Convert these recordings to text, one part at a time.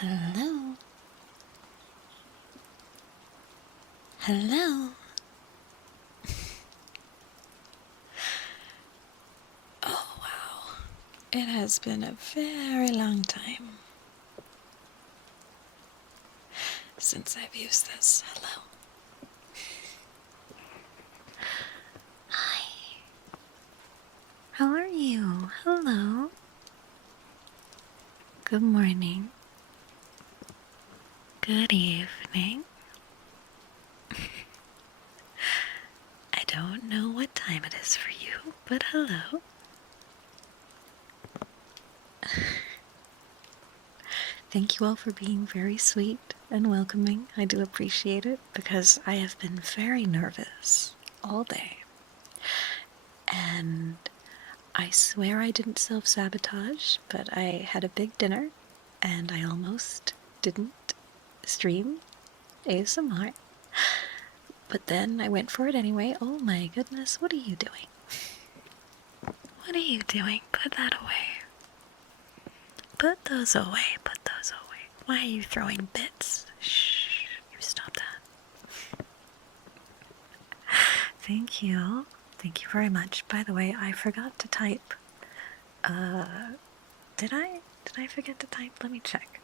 Hello? Hello? Oh, wow. It has been a very long time since I've used this. Hello. Hi. How are you? Hello. Good morning. Good evening. I don't know what time it is for you, but hello. Thank you all for being very sweet and welcoming. I do appreciate it because I have been very nervous all day. And I swear I didn't self-sabotage, but I had a big dinner and I almost didn't stream ASMR. But then I went for it anyway. Oh my goodness, what are you doing? What are you doing? Put that away. Put those away. Put those away. Why are you throwing bits? Shh. You stop that. Thank you. Thank you very much. By the way, I forgot to type. Did I? Did I forget to type? Let me check.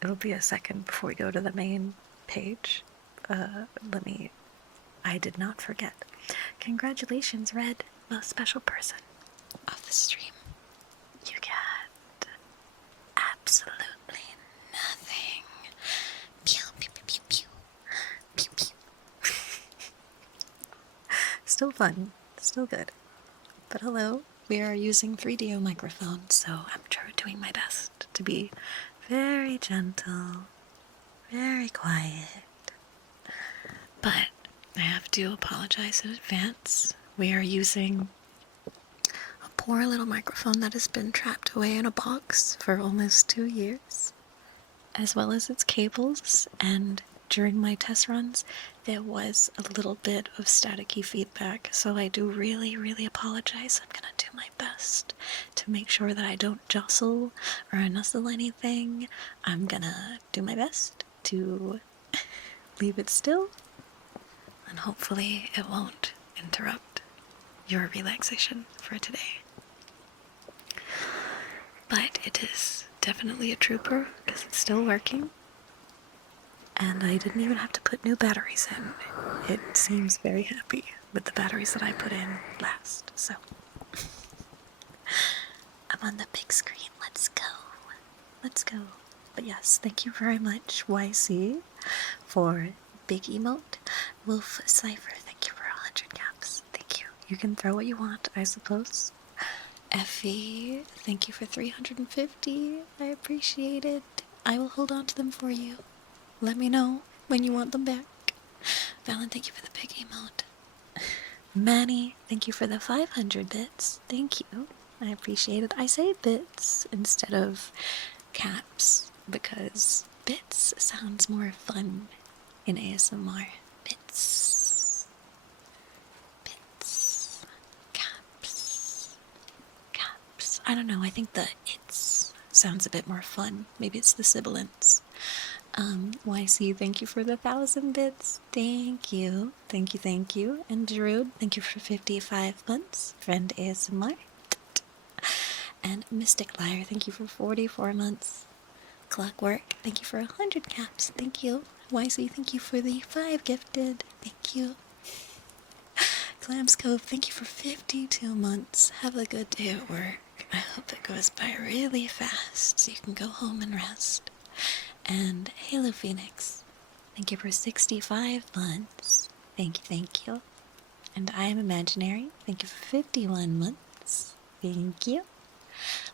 It'll be a second before we go to the main page. I did not forget. Congratulations, Red, most special person of the stream. You get absolutely nothing. Pew, pew, pew, pew, pew. Pew, pew. Still fun. Still good. But hello, we are using 3DO microphones, so I'm doing my best to be very gentle, very quiet. But I have to apologize in advance. We are using a poor little microphone that has been trapped away in a box for almost 2 years, as well as its cables, and during my test runs there was a little bit of staticky feedback, so I do really apologize. I'm gonna do my best to make sure that I don't jostle or nuzzle anything. I'm gonna do my best to leave it still, and hopefully it won't interrupt your relaxation for today. But it is definitely a trooper because it's still working. And I didn't even have to put new batteries in. It seems very happy with the batteries that I put in last, so. I'm on the big screen, let's go. Let's go. But yes, thank you very much, YC, for big emote. Wolf Cypher, thank you for 100 caps. Thank you. You can throw what you want, I suppose. Effie, thank you for 350. I appreciate it. I will hold on to them for you. Let me know when you want them back. Valen, thank you for the big emote. Manny, thank you for the 500 bits. Thank you. I appreciate it. I say bits instead of caps because bits sounds more fun in ASMR. Bits. Bits. Caps. Caps. I don't know, I think the it's sounds a bit more fun. Maybe it's the sibilants. YC, thank you for the 1,000 bits. Thank you. Thank you, thank you. And Darude, thank you for 55 months. Friend ASMR. And Mystic Liar, thank you for 44 months. Clockwork, thank you for 100 caps. Thank you. YC, thank you for the 5 gifted. Thank you. Clamscove, thank you for 52 months. Have a good day at work. I hope it goes by really fast so you can go home and rest. And Halo Phoenix, thank you for 65 months. Thank you, thank you. And I Am Imaginary, thank you for 51 months. Thank you.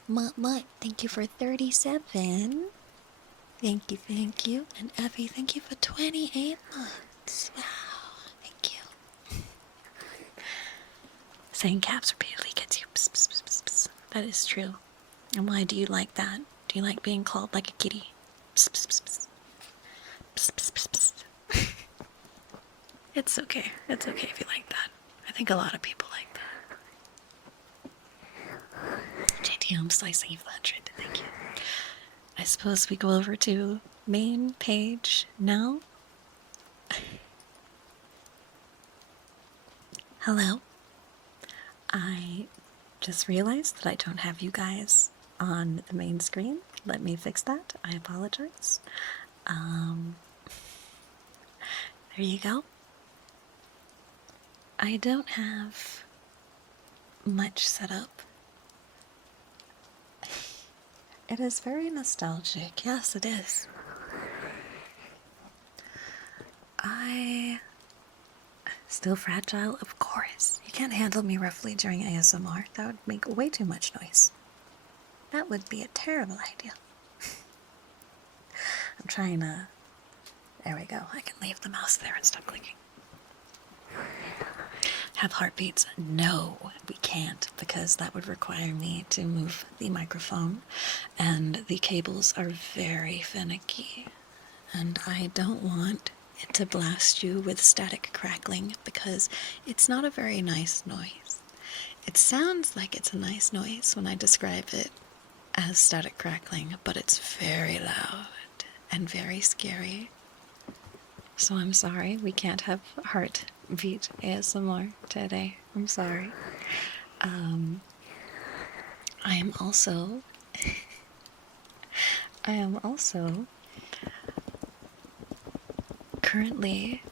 Mutt, thank you for 37. Thank you, thank you. And Effie, thank you for 28 months. Wow, thank you. Saying caps repeatedly gets you pss, pss, pss, pss. That is true. And why do you like that? Do you like being called like a kitty? Pss, pss, pss, pss. Pss, pss, pss, pss. It's okay. It's okay if you like that. I think a lot of people like that. JT Home Slice, thank you for 100. Thank you. I suppose we go over to main page now. Hello. I just realized that I don't have you guys on the main screen. Let me fix that. I apologize. There you go. I don't have much set up. It is very nostalgic. Yes, it is. Still fragile? Of course. You can't handle me roughly during ASMR. That would make way too much noise. That would be a terrible idea. I'm trying to... There we go. I can leave the mouse there and stop clicking. Have heartbeats? No, we can't, because that would require me to move the microphone, and the cables are very finicky, and I don't want it to blast you with static crackling, because it's not a very nice noise. It sounds like it's a nice noise when I describe it as static crackling, but it's very loud and very scary. So I'm sorry, we can't have heartbeat ASMR today. I'm sorry. I am also currently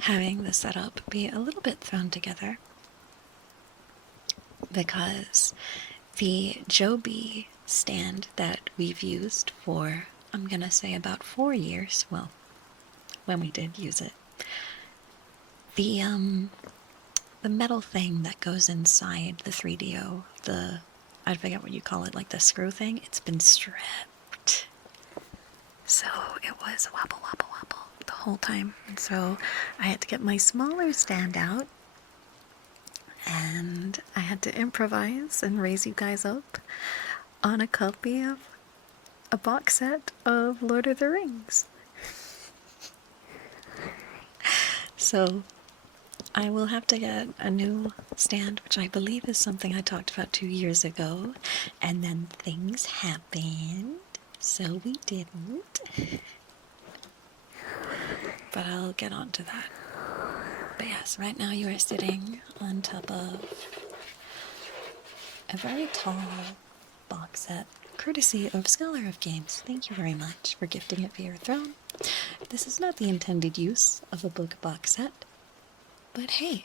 having the setup be a little bit thrown together because the Joby stand that we've used for, I'm gonna say, about 4 years, well, when we did use it, the metal thing that goes inside the 3DO, I forget what you call it, like the screw thing, it's been stripped. So it was wobble, wobble, wobble the whole time. And so I had to get my smaller stand out, and I had to improvise and raise you guys up on a copy of a box set of Lord of the Rings. So I will have to get a new stand, which I believe is something I talked about 2 years ago, and then things happened, so we didn't. But I'll get on to that. But yes, right now you are sitting on top of a very tall box set, courtesy of Scholar of Games. Thank you very much for gifting it via your throne. This is not the intended use of a book box set, but hey,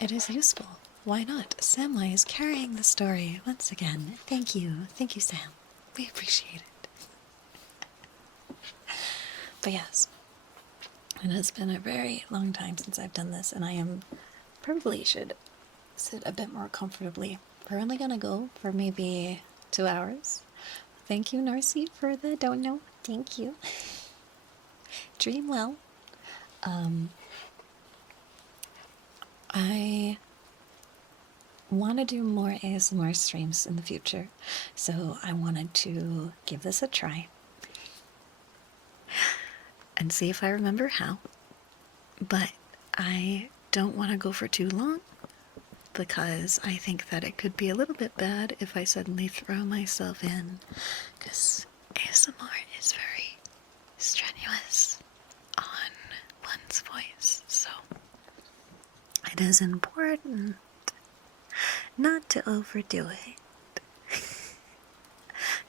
it is useful. Why not? Samwise is carrying the story once again. Thank you. Thank you, Sam. We appreciate it. But yes, it has been a very long time since I've done this, and I probably should sit a bit more comfortably. We're only gonna go for maybe 2 hours. Thank you, Narcy, for the don't know. Thank you. Dream well. I want to do more ASMR streams in the future, so I wanted to give this a try and see if I remember how. But I don't want to go for too long, because I think that it could be a little bit bad if I suddenly throw myself in, because ASMR is very strenuous on one's voice, so it is important not to overdo it.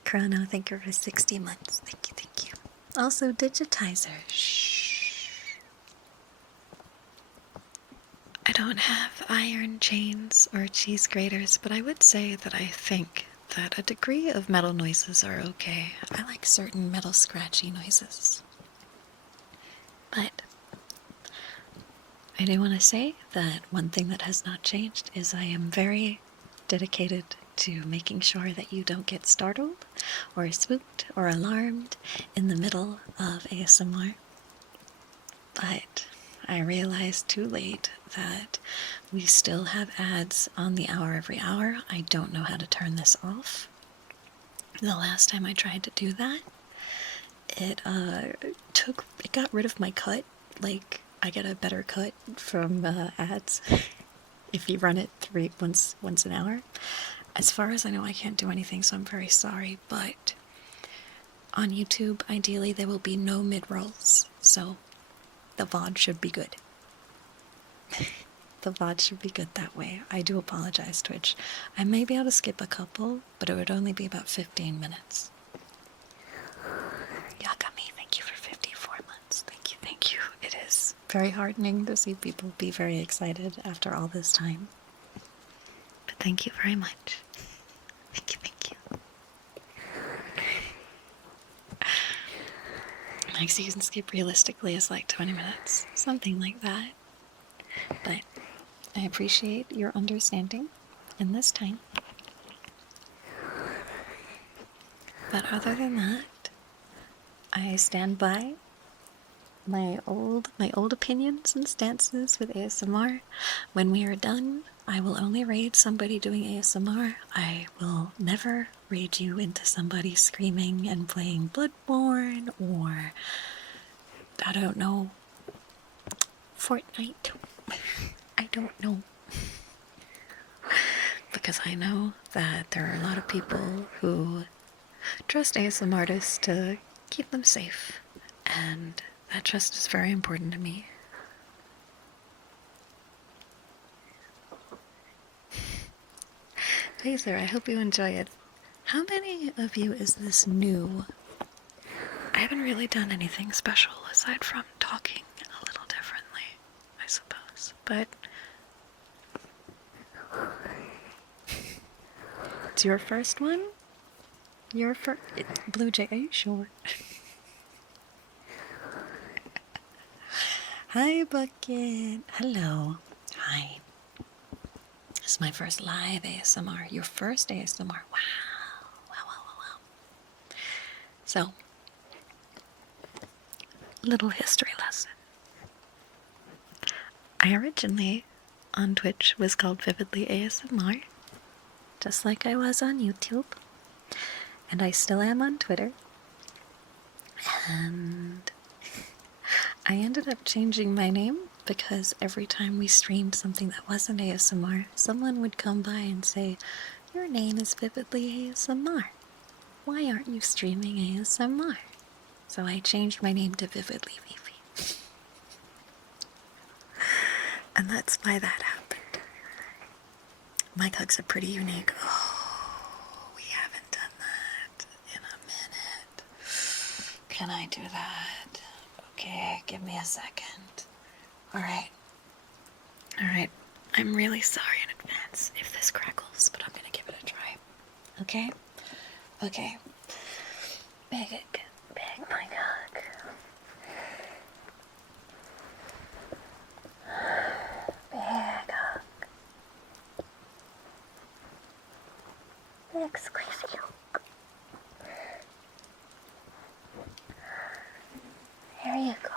Chrono, thank you for 60 months. Thank you, thank you. Also, Digitizer. Shh. I don't have iron chains or cheese graters, but I would say that I think that a degree of metal noises are okay. I like certain metal scratchy noises. But I do want to say that one thing that has not changed is I am very dedicated to making sure that you don't get startled or spooked or alarmed in the middle of ASMR. But I realized too late that we still have ads on the hour every hour. I don't know how to turn this off. The last time I tried to do that, it got rid of my cut. Like, I get a better cut from ads if you run it once an hour. As far as I know, I can't do anything, so I'm very sorry, but on YouTube, ideally there will be no mid-rolls, so the VOD should be good. The VOD should be good that way. I do apologize, Twitch. I may be able to skip a couple, but it would only be about 15 minutes. Yakami, thank you for 54 months. Thank you, thank you. It is very heartening to see people be very excited after all this time. But thank you very much. Thank you, thank you. Like, so you can skip realistically is like 20 minutes, something like that. But I appreciate your understanding in this time. But other than that, I stand by my old opinions and stances with ASMR. When we are done, I will only raid somebody doing ASMR. I will never raid you into somebody screaming and playing Bloodborne or, I don't know, Fortnite. I don't know. Because I know that there are a lot of people who trust ASMR artists to keep them safe, and that trust is very important to me. Laser, I hope you enjoy it. How many of you is this new? I haven't really done anything special aside from talking a little differently, I suppose, but it's your first one? Your first? Blue Jay, are you sure? Hi, Bucket. Hello. Hi. This is my first live ASMR. Your first ASMR. Wow. Wow. So, little history lesson. I originally, on Twitch, was called Vividly ASMR, just like I was on YouTube. And I still am on Twitter. And I ended up changing my name because every time we streamed something that wasn't ASMR, someone would come by and say, "Your name is Vividly ASMR. Why aren't you streaming ASMR?" So I changed my name to Vividly Vivi. And that's why that happened. My cugs are pretty unique. Oh, we haven't done that in a minute. Can I do that? Okay, give me a second. Alright. I'm really sorry in advance if this crackles, but I'm gonna give it a try. Okay? Okay. Big my cock. Big cock. Big squeezy yolk. Here you go.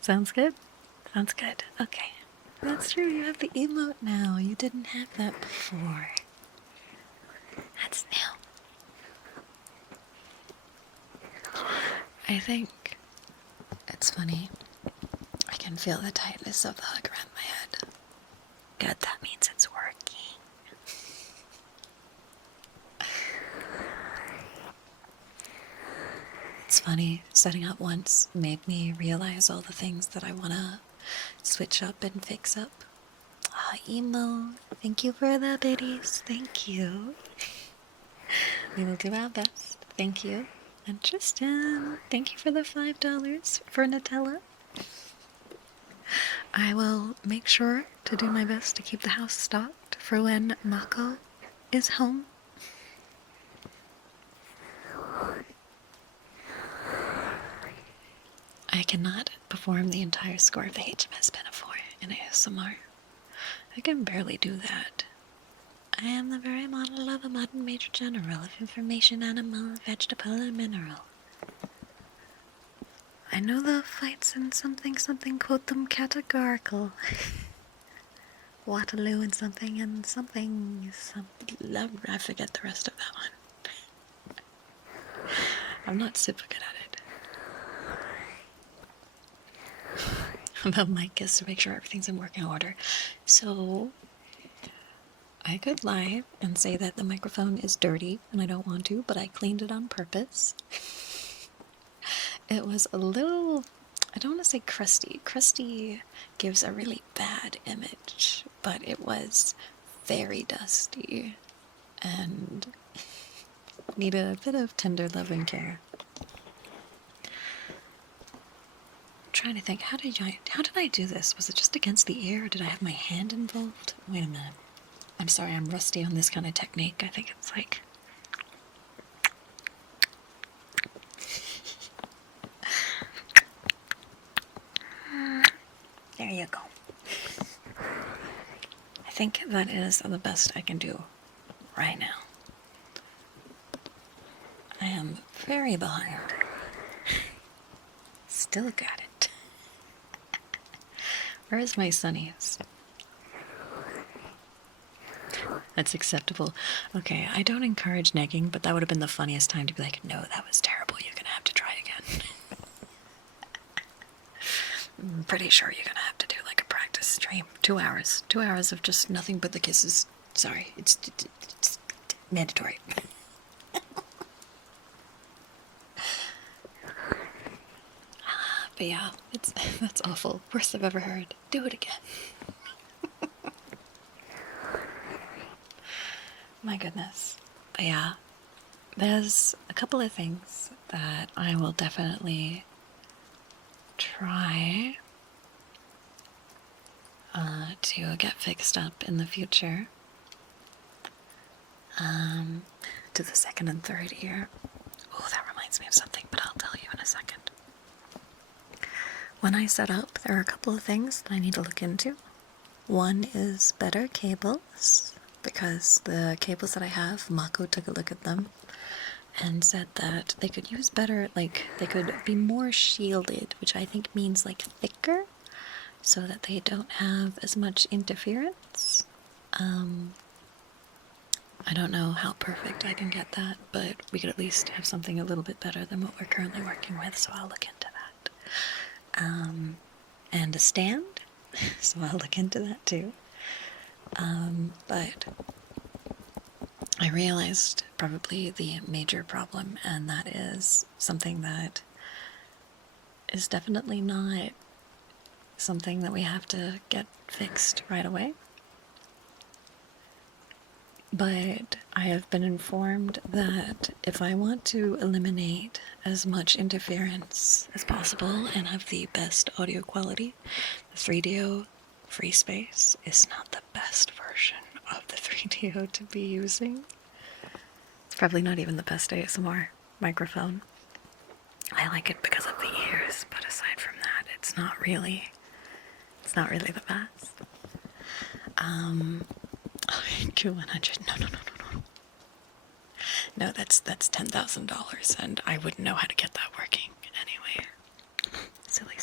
Sounds good? Sounds good. Okay. That's true, you have the emote now. You didn't have that before. That's new. I think it's funny. I can feel the tightness of the hug around my head. Good, that means it's working. It's funny, setting up once made me realize all the things that I want to switch up and fix up. Ah, emo, thank you for the biddies. Thank you. We will do our best. Thank you. And Tristan, thank you for the $5 for Nutella. I will make sure to do my best to keep the house stocked for when Mako is home. I cannot perform the entire score of the HMS Pinafore in ASMR. I can barely do that. I am the very model of a modern major general of information, animal, vegetable, and mineral. I know the fights in something, quote them categorical. Waterloo and something, I forget the rest of that one. I'm not super good at it. about mic is to make sure everything's in working order. So I could lie and say that the microphone is dirty and I don't want to, but I cleaned it on purpose. It was a little, I don't want to say crusty. Crusty gives a really bad image, but it was very dusty and needed a bit of tender love and care. I'm trying to think, how did I do this? Was it just against the ear, or did I have my hand involved? Wait a minute. I'm sorry, I'm rusty on this kind of technique. I think it's like... There you go. I think that is the best I can do right now. I am very behind. Still got it. Where is my sunnies? That's acceptable. Okay, I don't encourage negging, but that would have been the funniest time to be like, no, that was terrible. You're gonna have to try again. I'm pretty sure you're gonna have to do like a practice stream. 2 hours. 2 hours of just nothing but the kisses. Sorry, it's mandatory. But yeah, that's awful. Worst I've ever heard. Do it again. My goodness. But yeah, there's a couple of things that I will definitely try to get fixed up in the future. To the second and third ear. Oh, that reminds me of something, but I'll tell you in a second. When I set up, there are a couple of things that I need to look into. One is better cables, because the cables that I have, Mako took a look at them and said that they could use better, like, they could be more shielded, which I think means, like, thicker, so that they don't have as much interference. I don't know how perfect I can get that, but we could at least have something a little bit better than what we're currently working with, so I'll look into that. And a stand, so I'll look into that too. But I realized probably the major problem, and that is something that is definitely not something that we have to get fixed right away. But I have been informed that if I want to eliminate as much interference as possible and have the best audio quality, the 3DO free space is not the best version of the 3DO to be using. It's probably not even the best ASMR microphone. I like it because of the ears, but aside from that, it's not really the best. 200. No, that's $10,000, and I wouldn't know how to get that working anyway. Silly.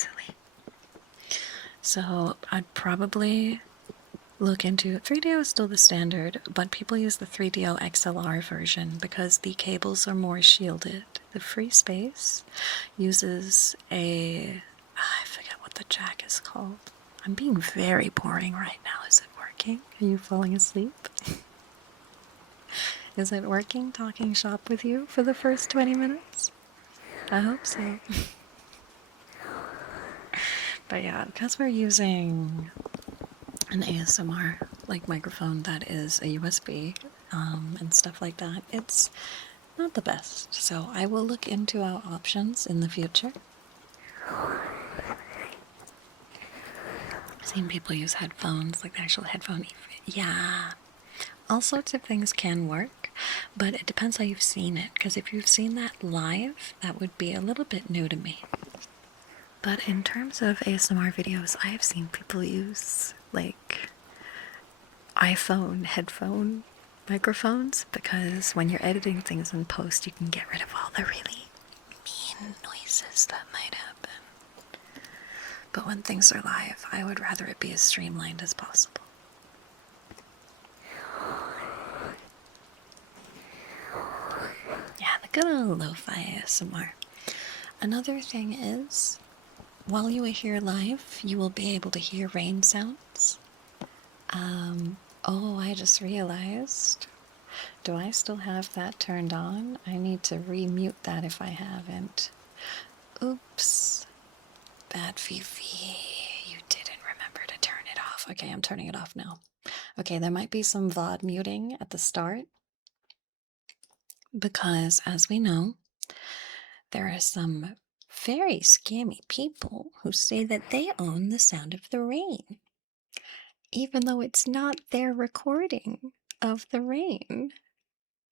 So I'd probably look into 3DO is still the standard, but people use the 3DO XLR version because the cables are more shielded. The free space uses I forget what the jack is called. I'm being very boring right now. Is it working? Are you falling asleep? Is it working, talking shop with you for the first 20 minutes? I hope so. But yeah, because we're using an ASMR like microphone that is a USB and stuff like that, it's not the best. So I will look into our options in the future. I've seen people use headphones, like the actual headphone. Yeah, all sorts of things can work, but it depends how you've seen it, because if you've seen that live, that would be a little bit new to me. But in terms of ASMR videos, I have seen people use, like, iPhone headphone microphones, because when you're editing things in post, you can get rid of all the really mean noises that might happen. But when things are live, I would rather it be as streamlined as possible. Yeah, the good old lo-fi ASMR. Another thing is, while you are here live, you will be able to hear rain sounds. Oh, I just realized. Do I still have that turned on? I need to re-mute that if I haven't. Oops. Bad Vivi. You didn't remember to turn it off. Okay, I'm turning it off now. Okay, there might be some VOD muting at the start because, as we know, there are some very scammy people who say that they own the sound of the rain, even though it's not their recording of the rain.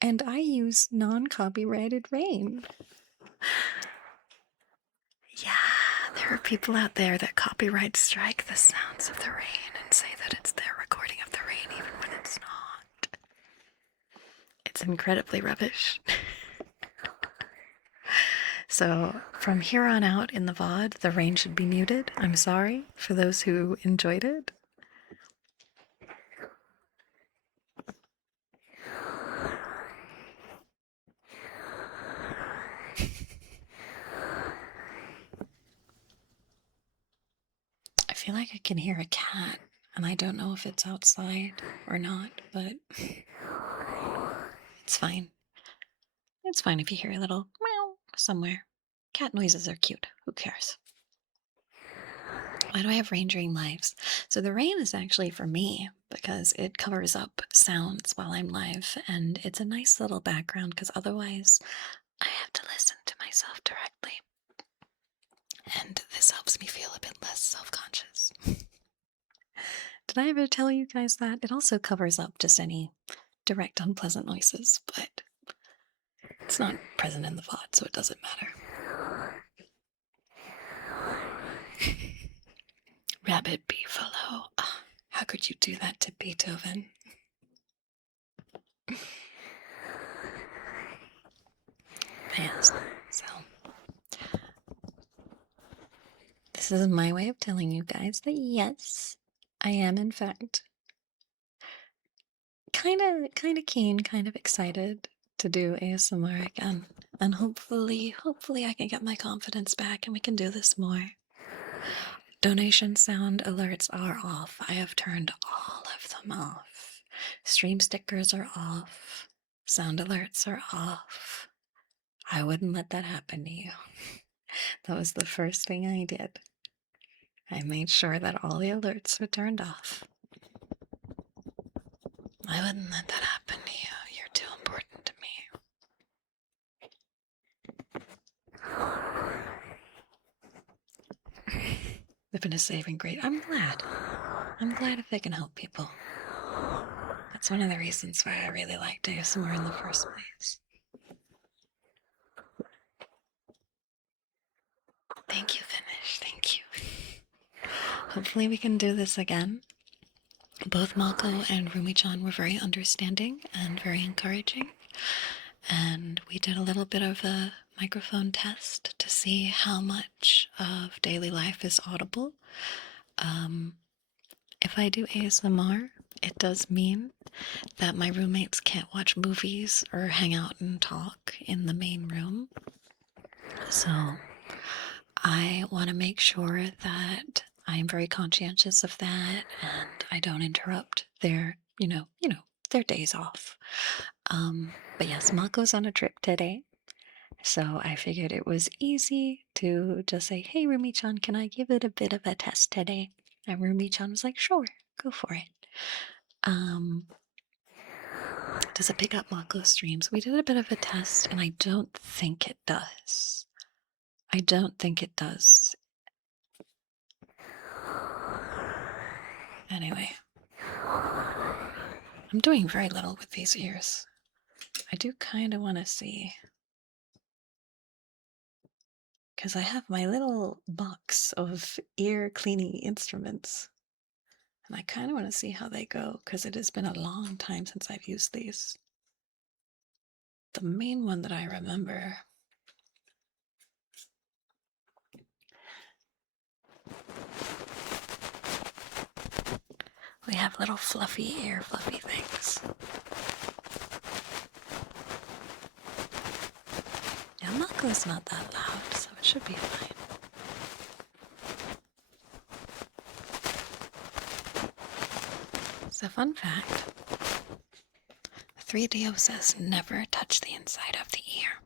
And I use non-copyrighted rain. Yeah, there are people out there that copyright strike the sounds of the rain and say that it's their recording of the rain even when it's not. It's incredibly rubbish. So from here on out in the VOD, the rain should be muted. I'm sorry for those who enjoyed it. I feel like I can hear a cat, and I don't know if it's outside or not, but it's fine. It's fine if you hear a little meow somewhere. Cat noises are cute. Who cares? Why do I have rain during lives? So the rain is actually for me because it covers up sounds while I'm live, and it's a nice little background because otherwise I have to listen to myself directly. And this helps me feel a bit less self-conscious. Did I ever tell you guys that? It also covers up just any direct unpleasant noises, but it's not present in the VOD, so it doesn't matter. Rabbit Beefalo. Oh, how could you do that to Beethoven? Yes, so this is my way of telling you guys that yes, I am in fact kind of keen, kind of excited to do ASMR again. And hopefully I can get my confidence back and we can do this more. Donation sound alerts are off. I have turned all of them off. Stream stickers are off. Sound alerts are off. I wouldn't let that happen to you. That was the first thing I did. I made sure that all the alerts were turned off. I wouldn't let that happen to you. You're too important to me. They've been a saving grace. I'm glad. I'm glad if I can help people. That's one of the reasons why I really liked ASMR in the first place. Thank you, Finish. Thank you. Hopefully we can do this again. Both Mako and Rumi-chan were very understanding and very encouraging. And we did a little bit of a microphone test to see how much of daily life is audible. If I do ASMR, it does mean that my roommates can't watch movies or hang out and talk in the main room. So I want to make sure that I am very conscientious of that and I don't interrupt their, their days off. But yes, Mako's on a trip today. So I figured it was easy to just say, hey, Rumi-chan, can I give it a bit of a test today? And Rumi-chan was like, sure, go for it. Does it pick up Mako streams? We did a bit of a test, and I don't think it does. I don't think it does. Anyway, I'm doing very little with these ears. I do kind of want to see, because I have my little box of ear cleaning instruments, and I kind of want to see how they go, because it has been a long time since I've used these. The main one that I remember we have little fluffy things. Yeah, Mako's not that loud, so it should be fine. So, fun fact, 3DO says never touch the inside of the ear.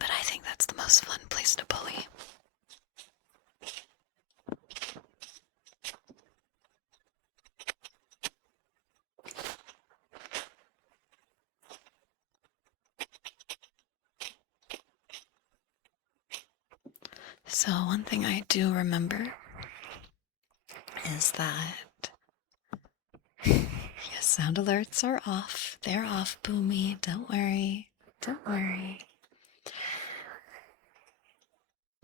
But I think that's the most fun place to bully. So, one thing I do remember is that yes, sound alerts are off. They're off, Boomy. Don't worry. Don't worry.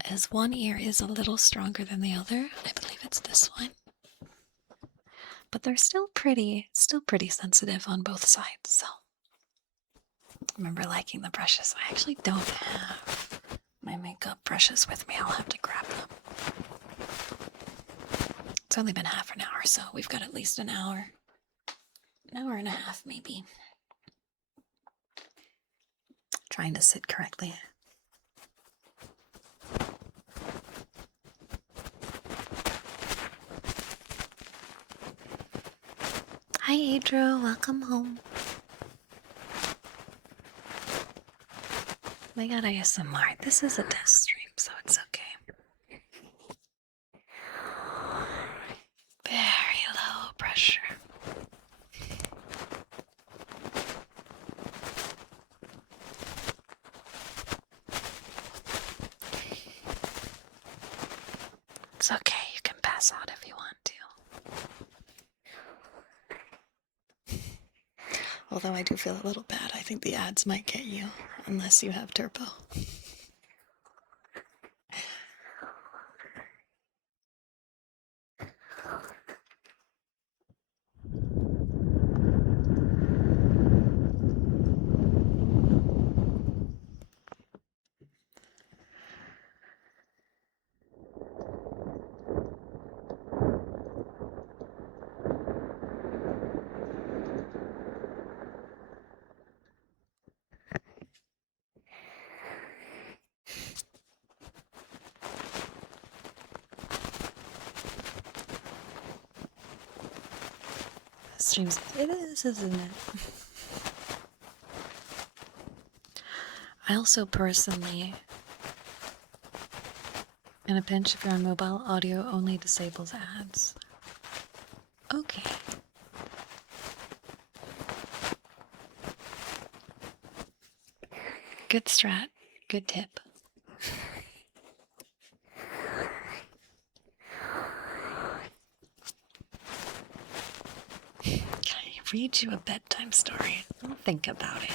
As one ear is a little stronger than the other, I believe it's this one. But they're still pretty sensitive on both sides, so I remember liking the brushes. I actually don't have my makeup brushes with me. I'll have to grab them. It's only been half an hour, so we've got at least an hour and a half maybe. Trying to sit correctly. Hi Adro, welcome home. I got ASMR. This is a test stream, so it's okay. Very low pressure. It's okay, you can pass out if you want to. Although I do feel a little bad. I think the ads might get you, unless you have turbo. Streams, it is, isn't it? I also personally, in a pinch, if you're on mobile, audio only disables ads. Okay. Good strat. Good tip. Can I read you a bedtime story? I'll think about it.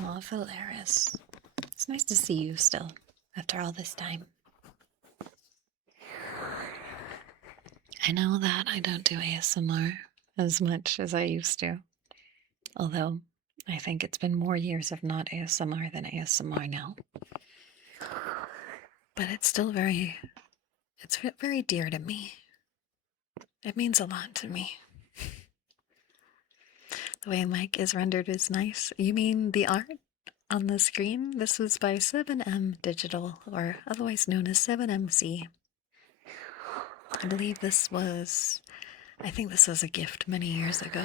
Aw, Valeris. It's nice to see you still, after all this time. I know that I don't do ASMR as much as I used to. Although, I think it's been more years of not ASMR than ASMR now. But it's still very dear to me. It means a lot to me. The way Mike is rendered is nice. You mean the art on the screen? This was by 7M Digital, or otherwise known as 7MC. I believe I think this was a gift many years ago.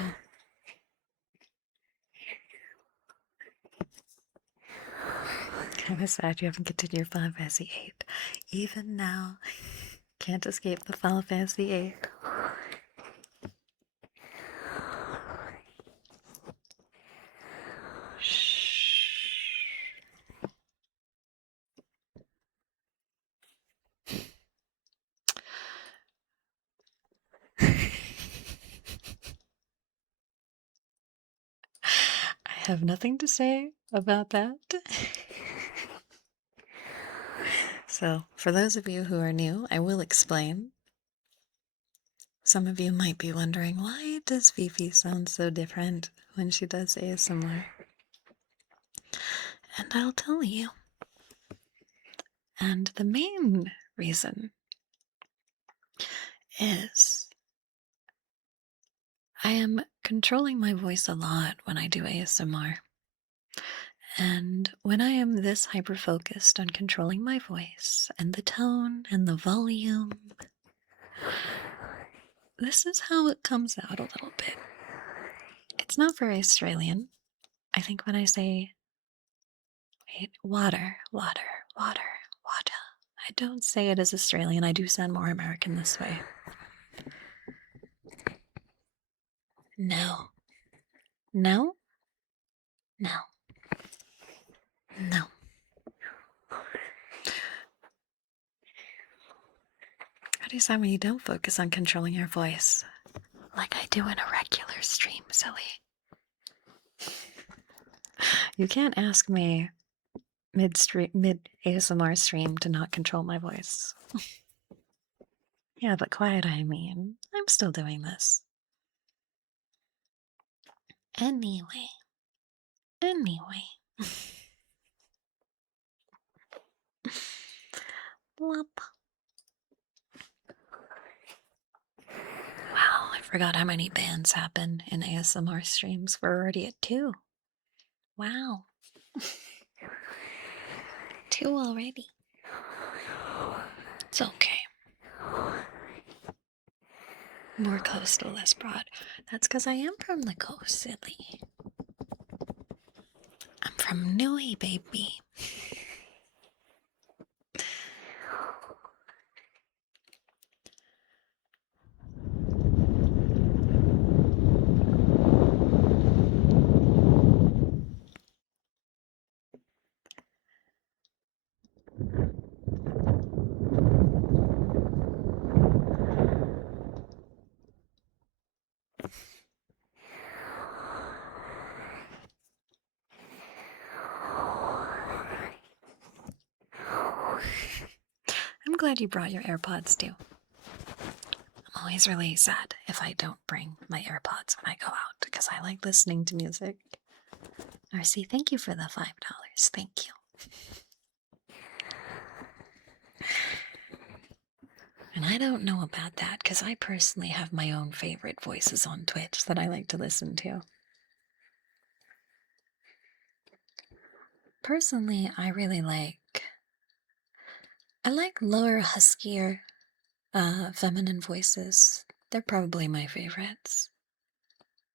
I'm sad you haven't continued your Final Fantasy 8. Even now, can't escape the Final Fantasy 8. I have nothing to say about that. So, for those of you who are new, I will explain. Some of you might be wondering, why does Vivi sound so different when she does ASMR? And I'll tell you. And the main reason is I am controlling my voice a lot when I do ASMR. And when I am this hyper focused on controlling my voice and the tone and the volume, this is how it comes out a little bit. It's not very Australian. I think when I say, wait, water, water, water, water, I don't say it as Australian. I do sound more American this way. No. No? No. No. How do you sound when you don't focus on controlling your voice? Like I do in a regular stream, silly. You can't ask me mid ASMR stream to not control my voice. Yeah, but quiet, I mean. I'm still doing this. Anyway. Blop. Wow, I forgot how many bands happen in ASMR streams. We're already at 2. Wow. 2 already. It's okay. More coastal, less broad. That's because I am from the coast, silly. I'm from Nui, baby. I'm glad you brought your AirPods too. I'm always really sad if I don't bring my AirPods when I go out because I like listening to music. RC, thank you for the $5. Thank you. And I don't know about that because I personally have my own favorite voices on Twitch that I like to listen to. Personally, I like lower, huskier, feminine voices. They're probably my favorites.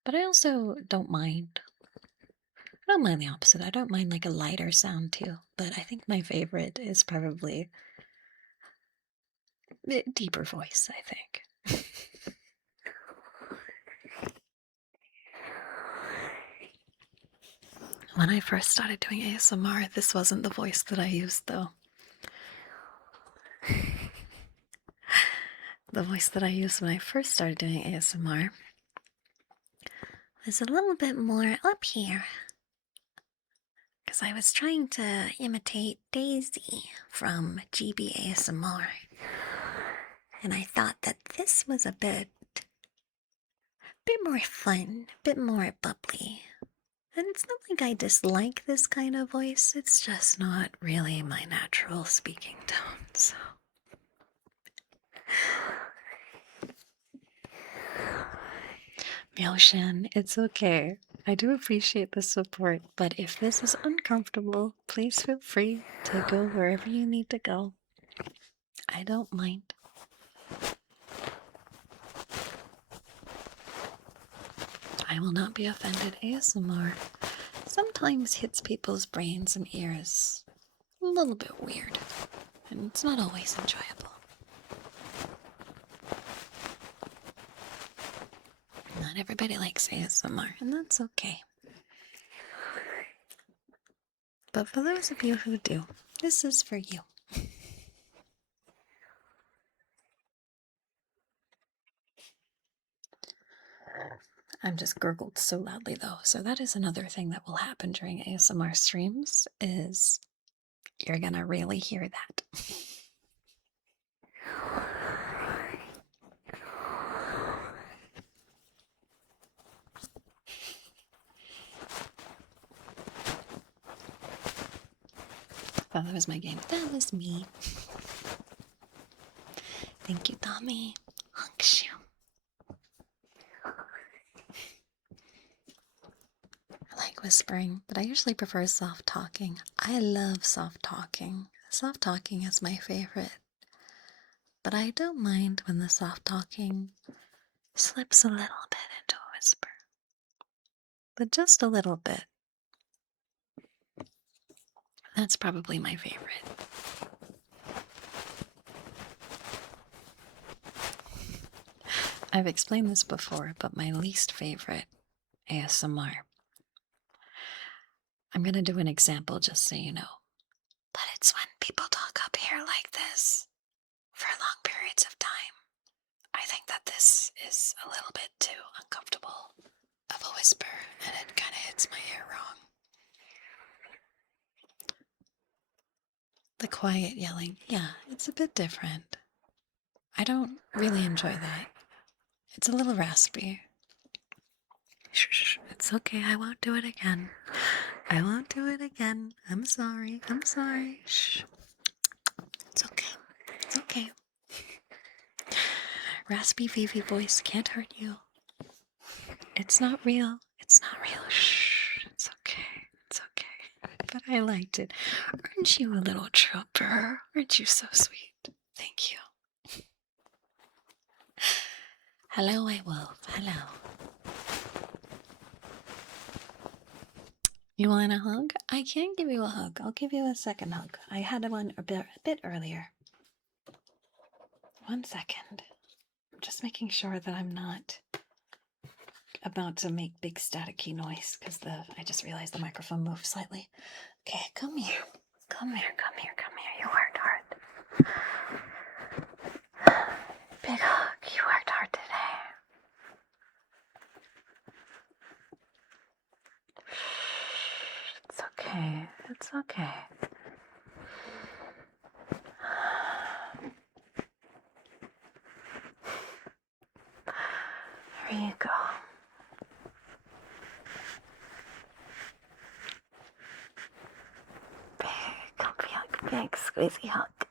But I also don't mind. I don't mind the opposite. I don't mind like a lighter sound too. But I think my favorite is probably a deeper voice, I think. When I first started doing ASMR, this wasn't the voice that I used though. The voice that I used when I first started doing ASMR was a little bit more up here. Because I was trying to imitate Daisy from GB ASMR. And I thought that this was a bit more fun, a bit more bubbly. And it's not like I dislike this kind of voice, it's just not really my natural speaking tone, so. Myoshan, it's okay. I do appreciate the support, but if this is uncomfortable, please feel free to go wherever you need to go. I don't mind. I will not be offended. ASMR sometimes hits people's brains and ears a little bit weird, and it's not always enjoyable. Not everybody likes ASMR, and that's okay. But for those of you who do, this is for you. I'm just gurgled so loudly though, so that is another thing that will happen during ASMR streams, is you're gonna really hear that. Oh, that was my game. That was me. Thank you, Tommy. Hunkshu. I like whispering, but I usually prefer soft talking. I love soft talking. Soft talking is my favorite. But I don't mind when the soft talking slips a little bit into a whisper. But just a little bit. That's probably my favorite. I've explained this before, but my least favorite ASMR. I'm going to do an example just so you know. But it's when people talk up here like this for long periods of time. I think that this is a little bit too uncomfortable of a whisper, and it kind of hits my ear wrong. The quiet yelling, yeah, it's a bit different. I don't really enjoy that. It's a little raspy. Shh, it's okay, I won't do it again. I won't do it again. I'm sorry. I'm sorry. Shh. It's okay. It's okay. Raspy Vivi voice can't hurt you. It's not real. It's not real. Shh. It's okay. It's okay. But I liked it. Aren't you a little trooper? Aren't you so sweet? Thank you. Hello, I wolf. Hello. You want a hug? I can give you a hug. I'll give you a second hug. I had one a bit earlier. 1 second. I'm just making sure that I'm not about to make big staticky noise because I just realized the microphone moved slightly. Okay, come here. Come here, come here, come here. You worked hard. Big hug. You worked hard today. It's okay. It's okay. There you go. Big, comfy hug, big squeezy hug.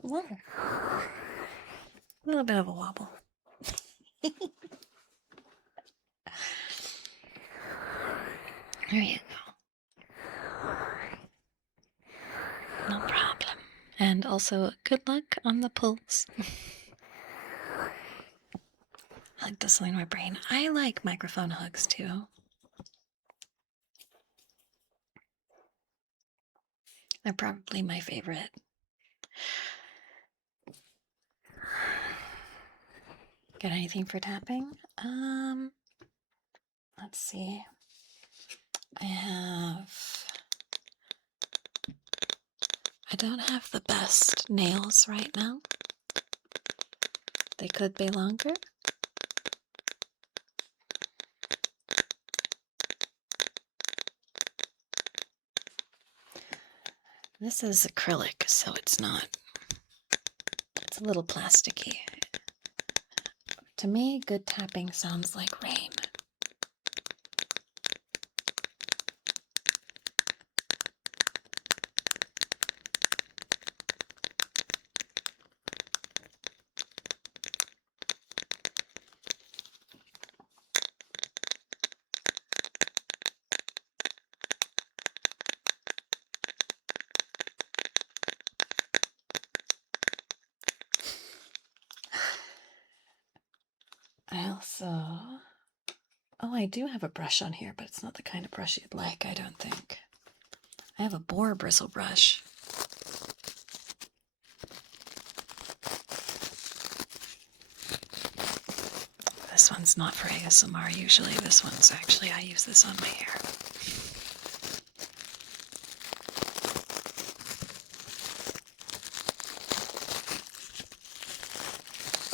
Whoa. A little bit of a wobble. There you go. No problem. And also, good luck on the pulls. I like this in my brain. I like microphone hugs too. They're probably my favorite. Got anything for tapping? Let's see. I don't have the best nails right now. They could be longer. This is acrylic, so it's not. It's a little plasticky. To me, good tapping sounds like rain. I do have a brush on here, but it's not the kind of brush you'd like, I don't think. I have a boar bristle brush. This one's not for ASMR usually. This one's actually, I use this on my hair.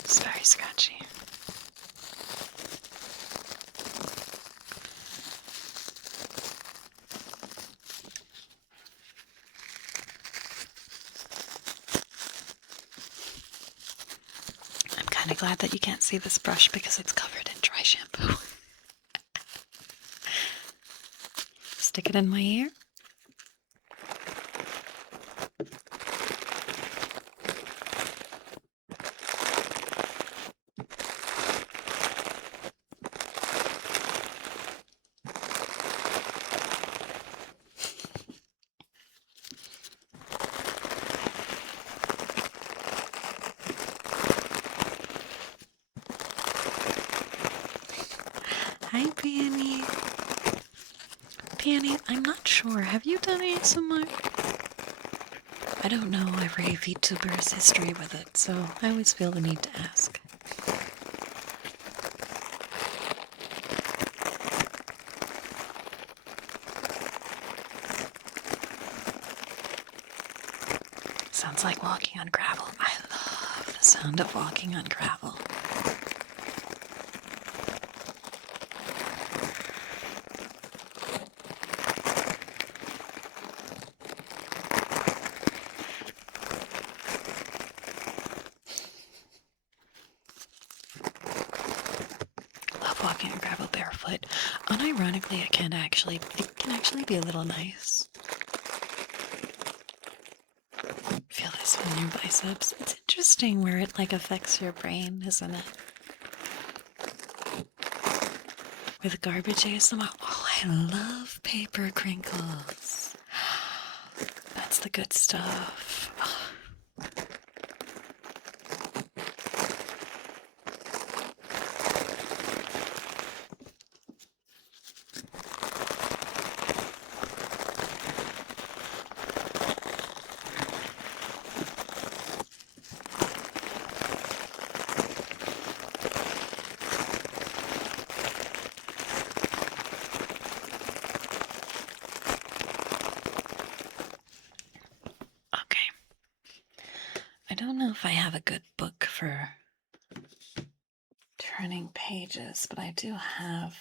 It's very scratchy. I'm kind of glad that you can't see this brush because it's covered in dry shampoo. Stick it in my ear. Peony, I'm not sure. Have you done ASMR? I don't know every VTuber's history with it, so I always feel the need to ask. Sounds like walking on gravel. I love the sound of walking on gravel. Love walking on gravel barefoot. Unironically, it can actually be a little nice. Feel this in your biceps. It's interesting where it like affects your brain, isn't it? With garbage ASMR. Oh, I love paper crinkles. That's the good stuff. I don't know if I have a good book for turning pages, but I do have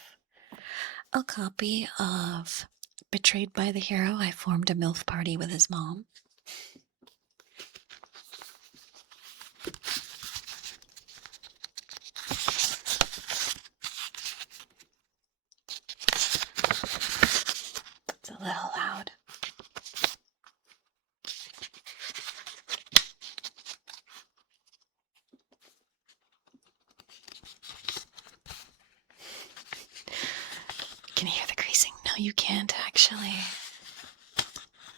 a copy of Betrayed by the Hero. I formed a MILF party with his mom. It's a little loud. Can you hear the creasing? No, you can't actually.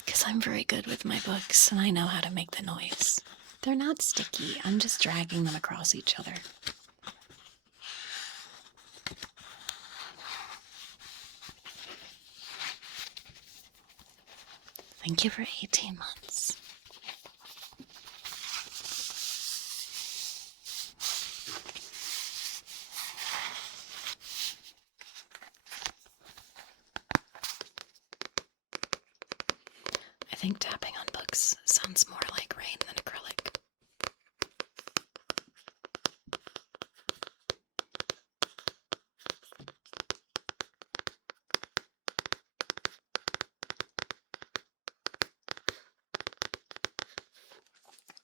Because I'm very good with my books and I know how to make the noise. They're not sticky. I'm just dragging them across each other. Thank you for 18 months. I think tapping on books sounds more like rain than acrylic.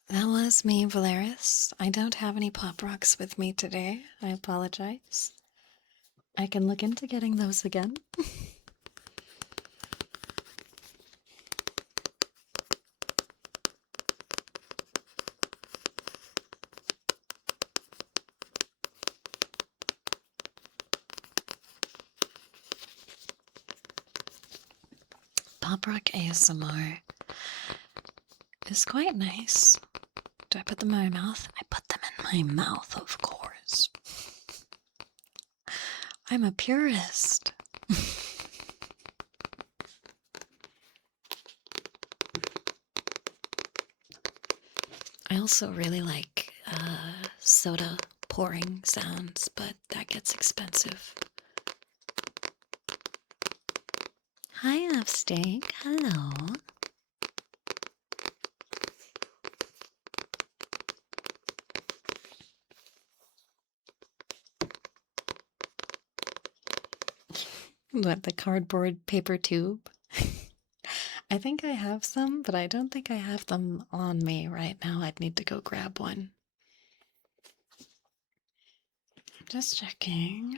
That was me, Valeris. I don't have any Pop Rocks with me today. I apologize. I can look into getting those again. Pop Rock ASMR is quite nice. Do I put them in my mouth? I put them in my mouth, of course. I'm a purist. I also really like soda pouring sounds, but that gets expensive. Hi, Upsteak. Hello. What, the cardboard paper tube? I think I have some, but I don't think I have them on me right now. I'd need to go grab one. Just checking.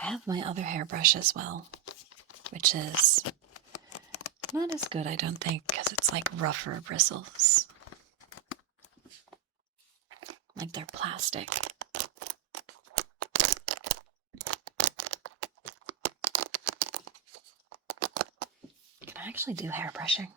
I have my other hairbrush as well, which is not as good, I don't think, because it's like rougher bristles. Like they're plastic. Can I actually do hairbrushing?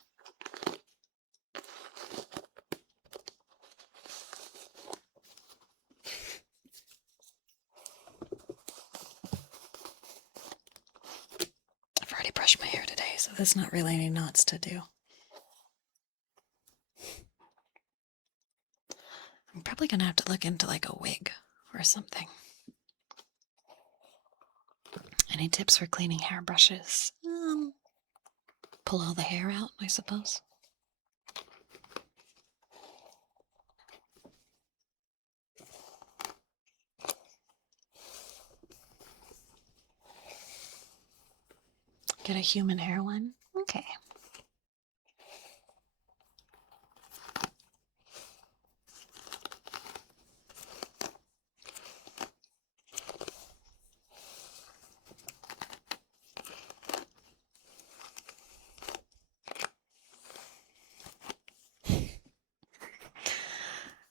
there's not really any knots to do. I'm probably gonna have to look into like a wig or something. Any tips for cleaning hairbrushes? Pull all the hair out, I suppose. Get a human hair one? Okay.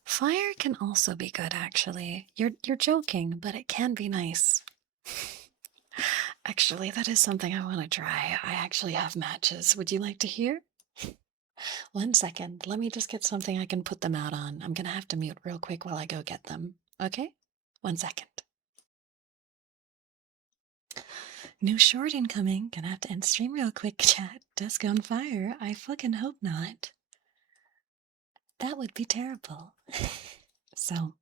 Fire can also be good, actually. You're joking, but it can be nice. Actually, that is something I want to try. I actually have matches. Would you like to hear? 1 second. Let me just get something I can put them out on. I'm gonna have to mute real quick while I go get them. Okay? 1 second. New short incoming. Gonna have to end stream real quick, chat. Desk on fire. I fucking hope not. That would be terrible. So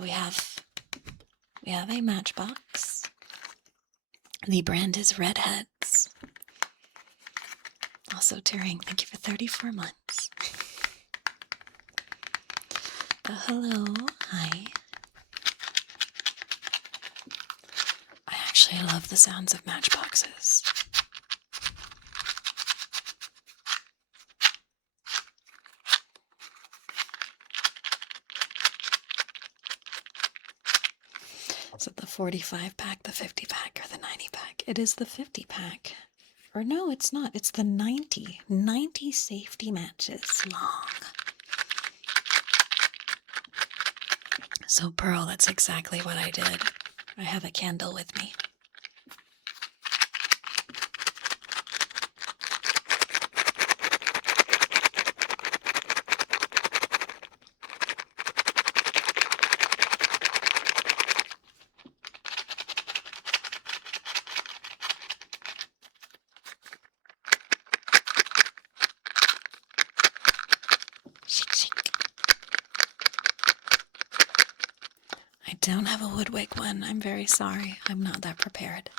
we have a matchbox. The brand is Redheads. Also, Turing, thank you for 34 months. Hello, hi. I actually love the sounds of matchboxes. Is it the 45 pack, the 50 pack, or the 90 pack? It is the 50 pack. Or no, it's not. It's the 90. 90 safety matches long. So, Pearl, that's exactly what I did. I have a candle with me. I don't have a woodwick one. I'm very sorry. I'm not that prepared.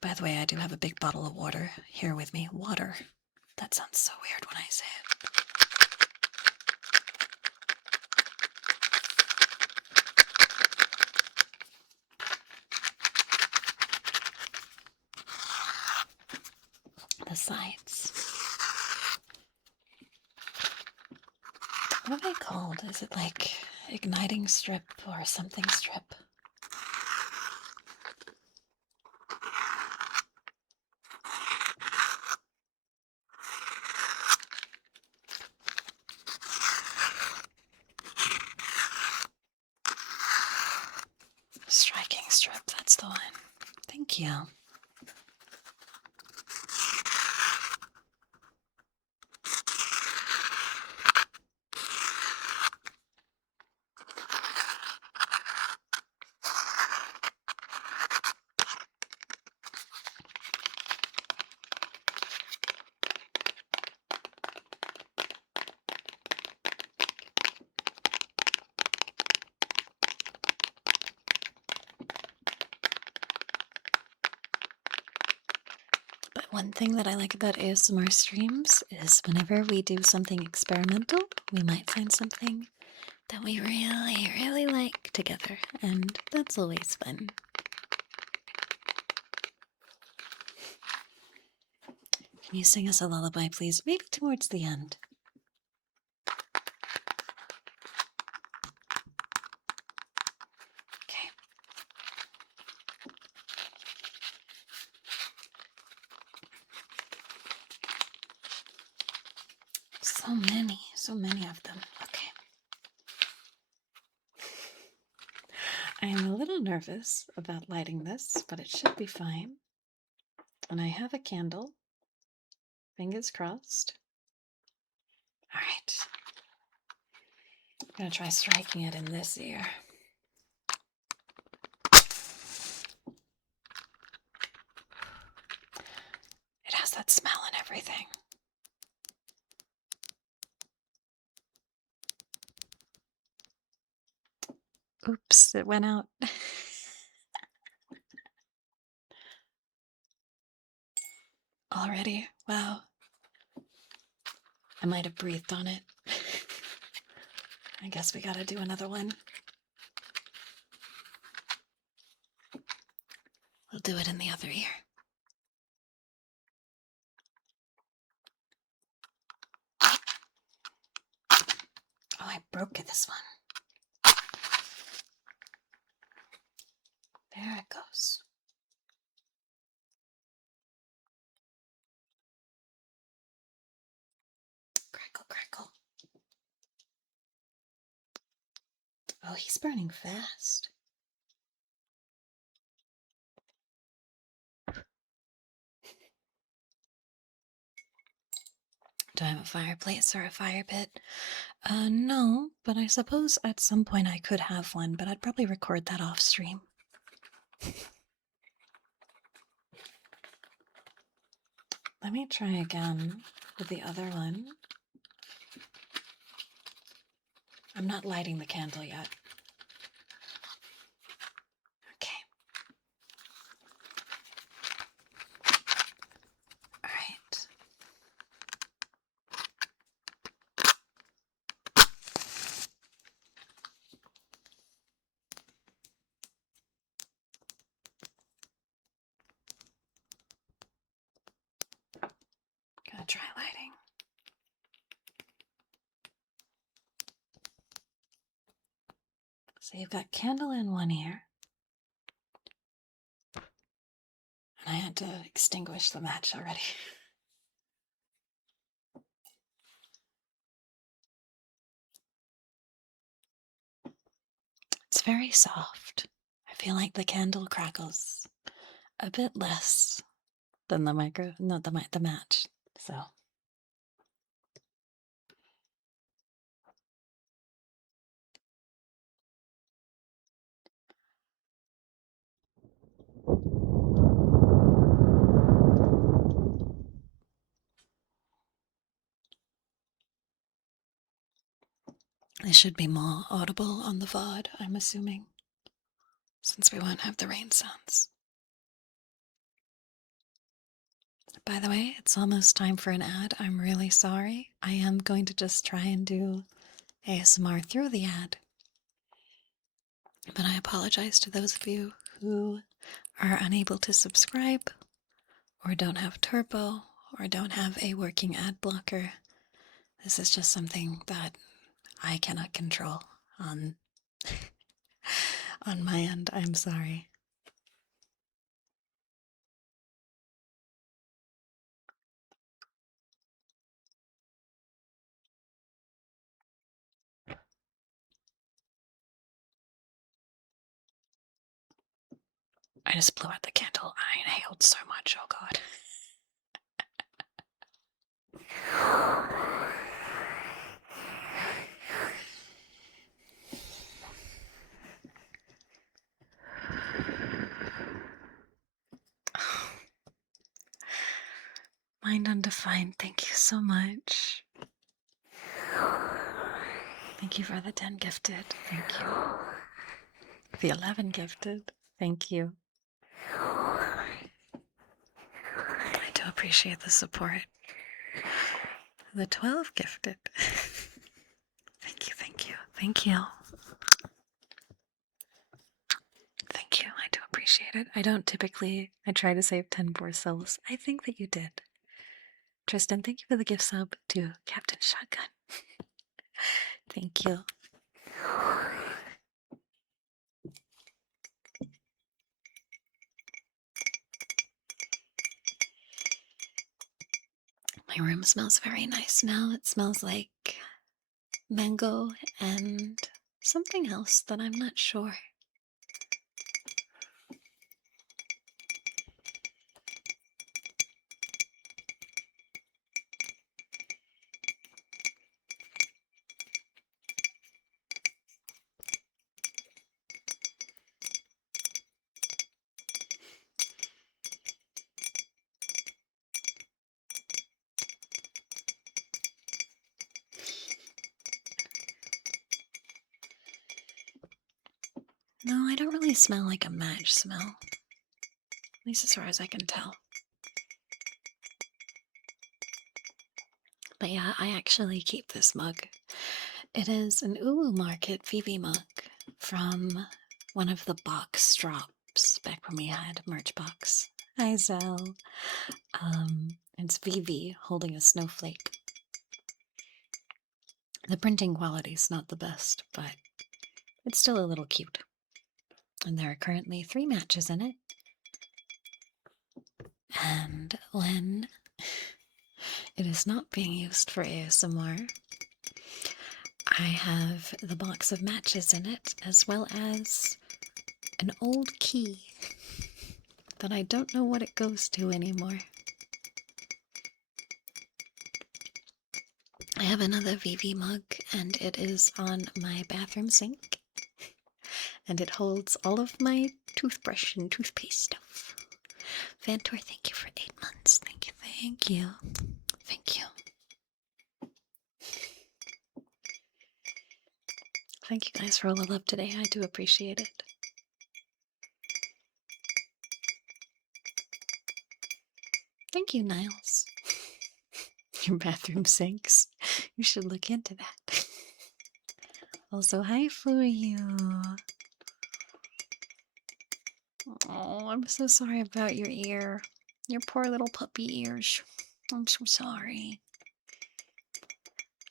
By the way, I do have a big bottle of water here with me. Water. That sounds so weird when I say it. The sides. What are they called? Is it like igniting strip or something strip? Striking strip, that's the one. Thank you. But one thing that I like about ASMR streams is whenever we do something experimental, we might find something that we really, really like together, and that's always fun. Can you sing us a lullaby, please? Maybe towards the end. Okay. So many of them. Okay. I am a little nervous about lighting this, but it should be fine. And I have a candle. Fingers crossed. All right. I'm going to try striking it in this ear. that smell and everything. Oops, it went out. Already? Wow. I might have breathed on it. I guess we gotta do another one. We'll do it in the other ear. Oh, I broke this one. There it goes. Crackle, crackle. Oh, he's burning fast. Do I have a fireplace or a fire pit? No, but I suppose at some point I could have one, but I'd probably record that off stream. Let me try again with the other one. I'm not lighting the candle yet. Okay. All right. Gonna try lighting. So you've got candle in one ear. And I had to extinguish the match already. It's very soft. I feel like the candle crackles a bit less than the the match. So it should be more audible on the VOD, I'm assuming, since we won't have the rain sounds. By the way, it's almost time for an ad. I'm really sorry. I am going to just try and do ASMR through the ad. But I apologize to those of you who are unable to subscribe, or don't have turbo, or don't have a working ad blocker. This is just something that I cannot control on on my end. I'm sorry. I just blew out the candle. I inhaled so much. Oh God. Mind undefined. Thank you so much. Thank you for the 10 gifted. Thank you. The 11 gifted. Thank you. I do appreciate the support. The 12 gifted. Thank you, thank you, thank you. Thank you, I do appreciate it. I don't typically, I try to save 10 more souls. I think that you did. Tristan, thank you for the gift sub to Captain Shotgun. Thank you. My room smells very nice now. It smells like mango and something else that I'm not sure. No, I don't really smell like a match smell. At least as far as I can tell. But yeah, I actually keep this mug. It is an Ulu Market Vivi mug from one of the box drops back when we had merch box. Hi, Zell. It's Vivi holding a snowflake. The printing quality is not the best, but it's still a little cute. And there are currently 3 matches in it. And when it is not being used for ASMR, I have the box of matches in it, as well as an old key that I don't know what it goes to anymore. I have another Vivi mug, and it is on my bathroom sink. And it holds all of my toothbrush and toothpaste stuff. Vantor, thank you for 8 months. Thank you, thank you. Thank you. Thank you guys for all the love today. I do appreciate it. Thank you, Niles. Your bathroom sinks. You should look into that. Also, hi for you. Oh, I'm so sorry about your ear. Your poor little puppy ears. I'm so sorry.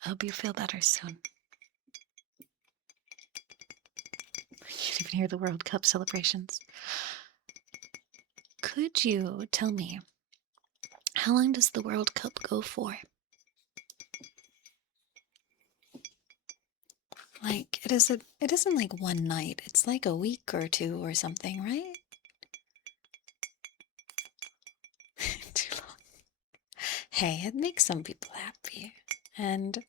I hope you feel better soon. You can even hear the World Cup celebrations. Could you tell me, how long does the World Cup go for? Like, it isn't like one night. It's like a week or 2 or something, right? Too long. Hey, it makes some people happy. And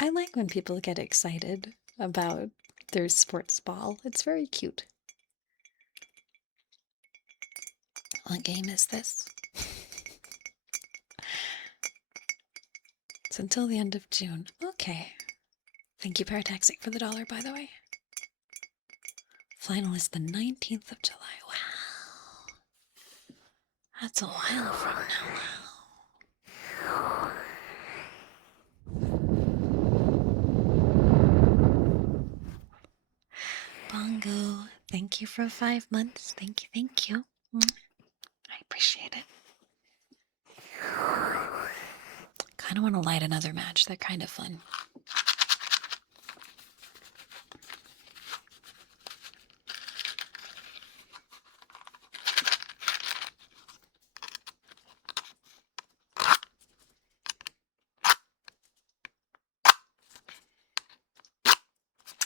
I like when people get excited about their sports ball. It's very cute. What game is this? It's until the end of June. Okay. Thank you, Parataxic, for the $1, by the way. Final is the 19th of July. Wow. That's a while from now. Bongo, thank you for 5 months. Thank you, thank you. I appreciate it. Kind of want to light another match. They're kind of fun.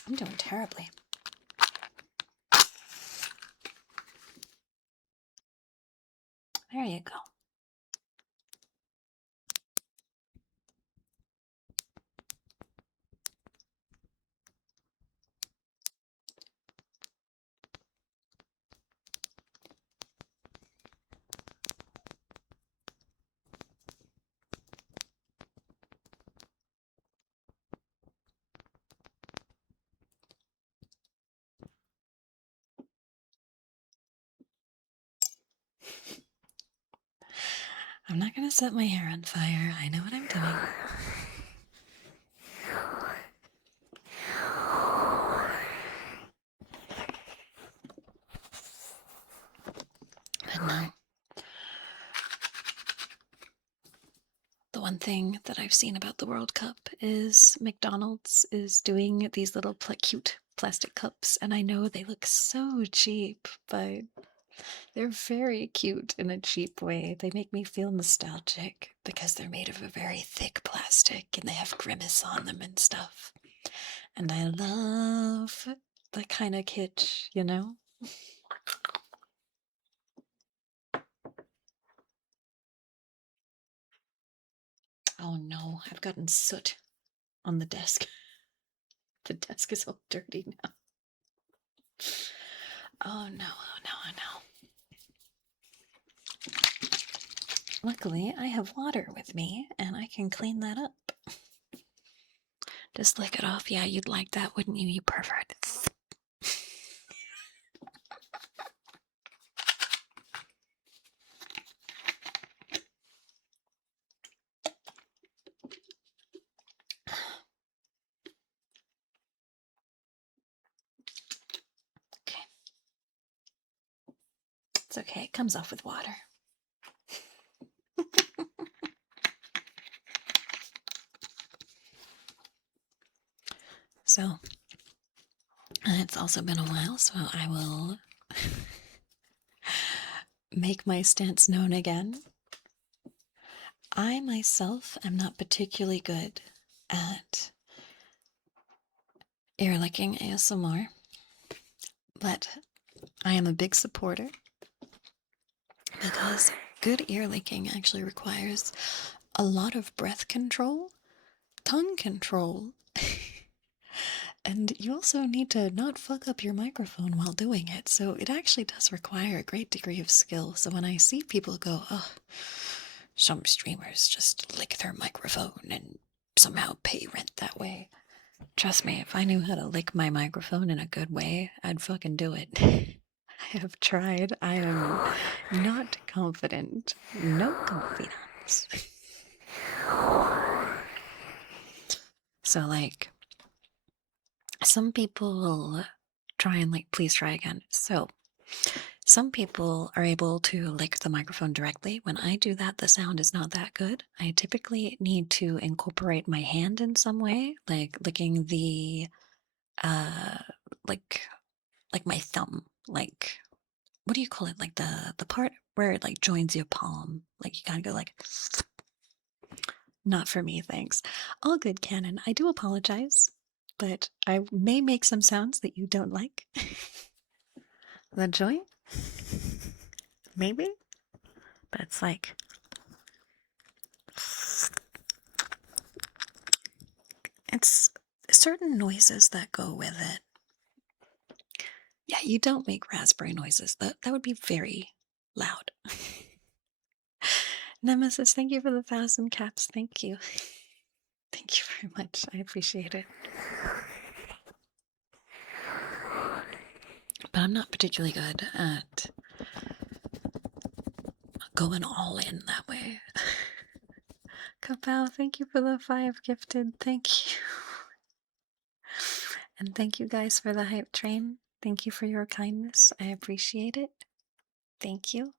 I'm doing terribly. There you go. I'm not going to set my hair on fire. I know what I'm doing. But no. The one thing that I've seen about the World Cup is McDonald's is doing these little cute plastic cups, and I know they look so cheap, but they're very cute in a cheap way. They make me feel nostalgic because they're made of a very thick plastic and they have grimace on them and stuff. And I love that kind of kitsch, you know? Oh no, I've gotten soot on the desk. The desk is all dirty now. Oh no, oh no, oh no. Luckily, I have water with me and I can clean that up. Just lick it off. Yeah, you'd like that, wouldn't you, you pervert? It's okay, it comes off with water. So, it's also been a while, so I will make my stance known again. I myself am not particularly good at ear licking ASMR, but I am a big supporter because good ear licking actually requires a lot of breath control, tongue control, and you also need to not fuck up your microphone while doing it. So it actually does require a great degree of skill. So when I see people go, oh, some streamers just lick their microphone and somehow pay rent that way. Trust me, if I knew how to lick my microphone in a good way, I'd fucking do it. I have tried. I am not confident. No confidence. So, like, some people will try and, like, please try again. So, some people are able to lick the microphone directly. When I do that, the sound is not that good. I typically need to incorporate my hand in some way, like licking the, uh, like, like my thumb, like, what do you call it? Like the part where it like joins your palm. Like you kind of go like, not for me, thanks. All good, Canon. I do apologize, but I may make some sounds that you don't like. The joy? Maybe? But it's like, it's certain noises that go with it. Yeah, you don't make raspberry noises. That would be very loud. Nemesis, thank you for the 1,000 caps. Thank you. Thank you very much. I appreciate it. But I'm not particularly good at going all in that way. Kapow, thank you for the 5 gifted. Thank you. And thank you guys for the hype train. Thank you for your kindness. I appreciate it. Thank you.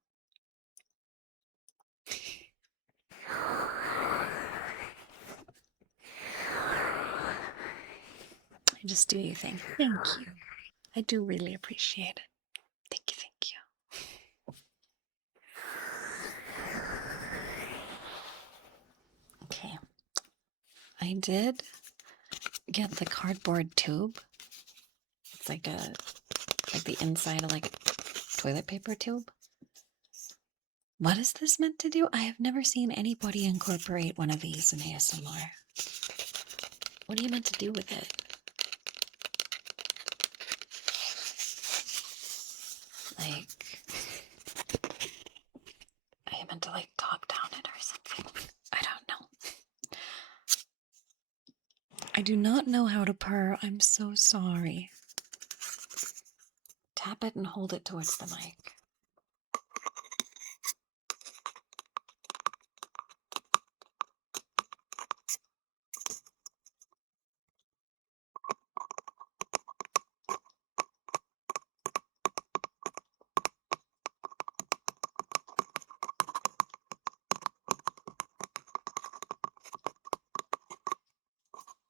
I just do you think. Thank you. I do really appreciate it. Thank you, thank you. Okay. I did get the cardboard tube. It's like the inside of like a toilet paper tube. What is this meant to do? I have never seen anybody incorporate one of these in ASMR. What are you meant to do with it? Like, are you meant to like talk down it or something? I don't know. I do not know how to purr. I'm so sorry. Tap it and hold it towards the mic.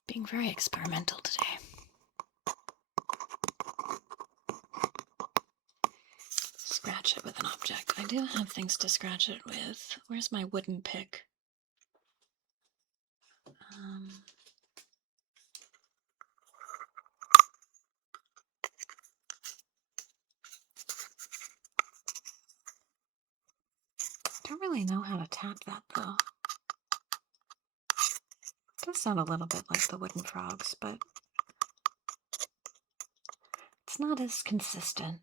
Being very experimental today. Scratch it with an object. I do have things to scratch it with. Where's my wooden pick? I don't really know how to tap that though. It does sound a little bit like the wooden frogs, but it's not as consistent.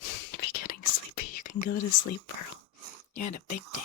If you're getting sleepy, you can go to sleep, Pearl. You had a big day.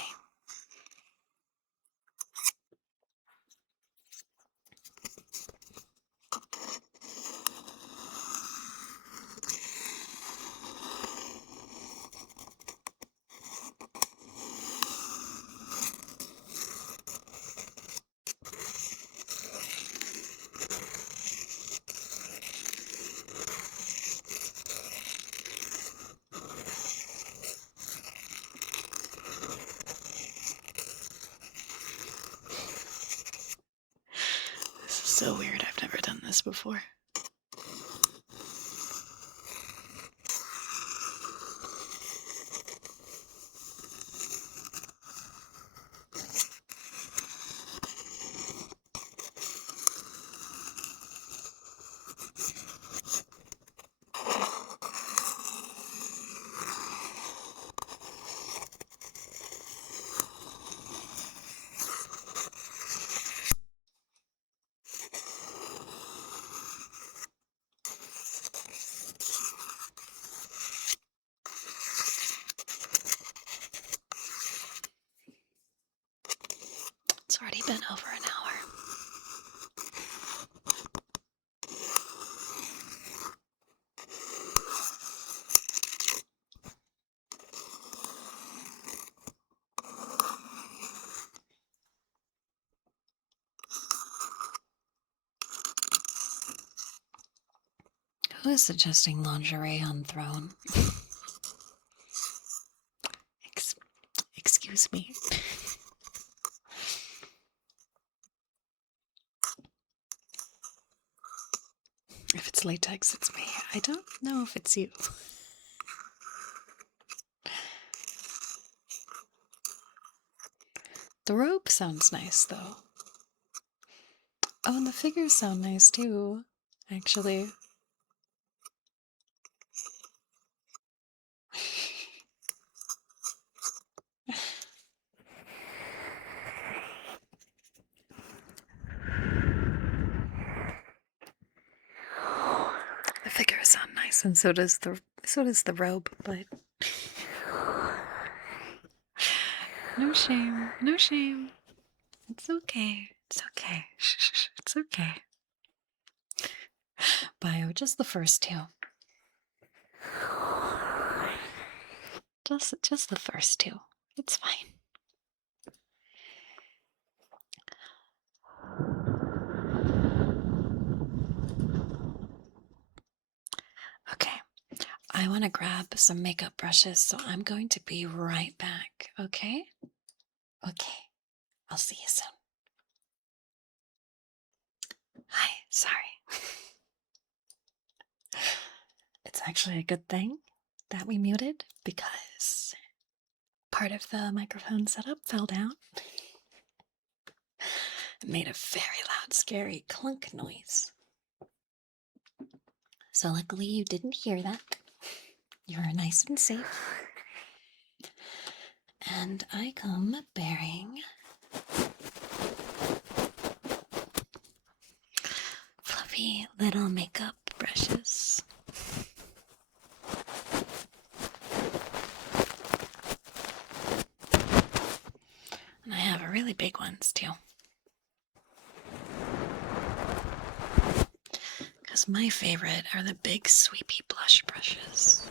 So weird, I've never done this before. It's already been over an hour. Who is suggesting lingerie on throne? Excuse me. If it's latex, it's me. I don't know if it's you. The robe sounds nice, though. Oh, and the figures sound nice, too, actually. The figures sound nice, and so does the robe, but no shame, no shame. It's okay. It's okay. Shh, it's okay. Bio, just the first two. Just the first two. It's fine. Okay. I want to grab some makeup brushes, so I'm going to be right back, okay? Okay. I'll see you soon. Hi, sorry. It's actually a good thing that we muted because part of the microphone setup fell down. It made a very loud, scary clunk noise. So luckily you didn't hear that. You're nice and safe. And I come bearing fluffy little makeup brushes. And I have really big ones too. Because my favorite are the big sweepy blush brushes.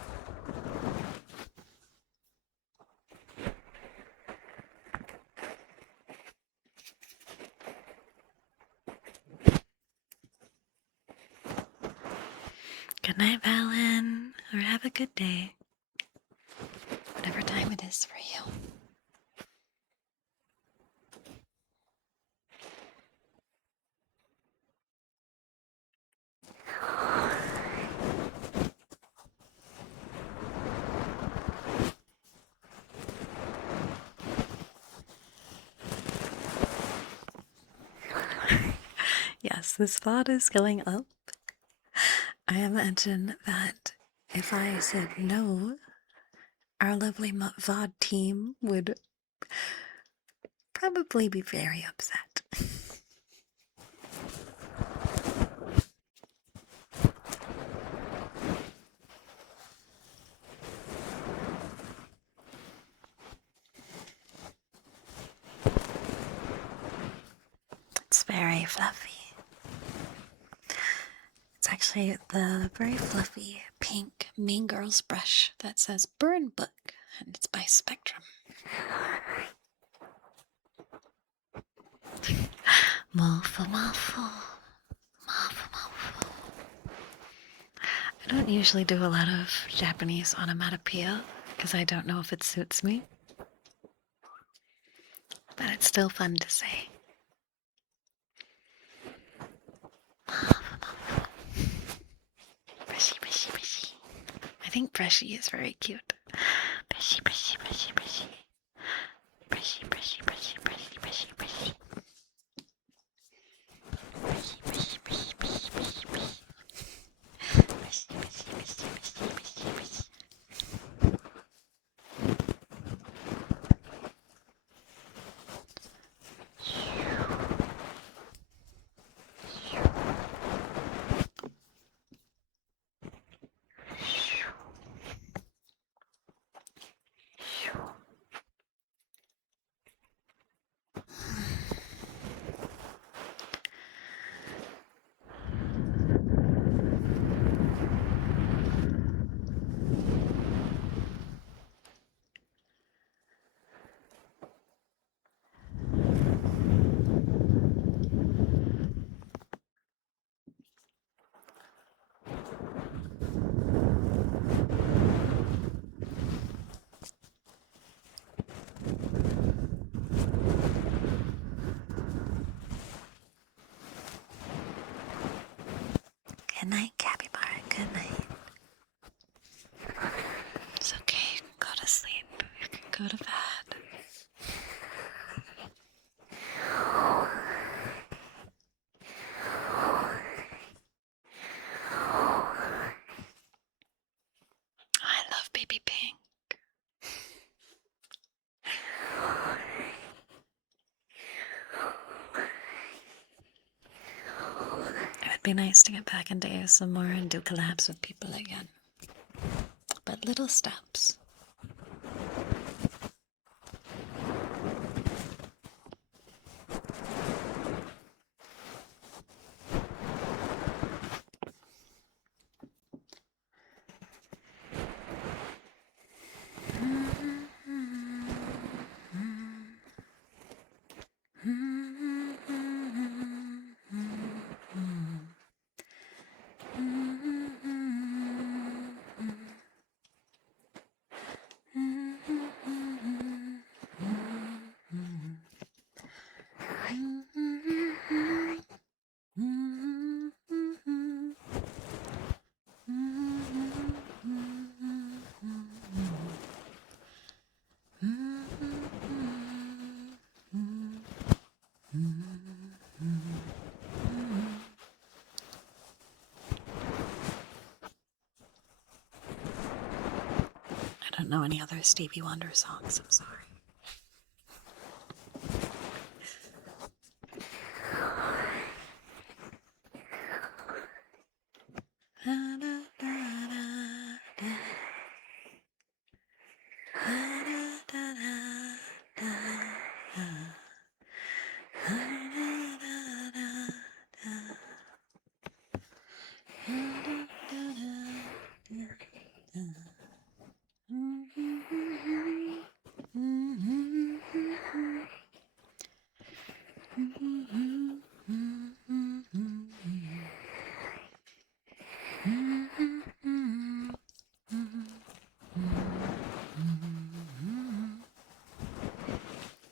Good night, Valen, or have a good day. Whatever time it is for you. Yes, this VOD is going up. I imagine that if I said no, our lovely VOD team would probably be very upset. It's very fluffy. It's actually the very fluffy pink Mean Girls brush that says Burn Book, and it's by Spectrum. Mofo, mofo. Mofo, mofo. I don't usually do a lot of Japanese onomatopoeia because I don't know if it suits me. But it's still fun to say. think Brushy is very cute. Brushy, brushy, brushy, brushy. Brushy, brushy, brushy, brushy, brushy, brushy. Brushy, brushy, brushy, brushy, brushy, brushy. Brushy, brushy, brushy, brushy, brushy, brushy. Good night, Capybara. Good night. It's okay. You can go to sleep. You can go to bed. I love baby pink. It would be nice to get back into ASMR and do collabs with people again. But little steps. I don't know any other Stevie Wonder songs, I'm sorry.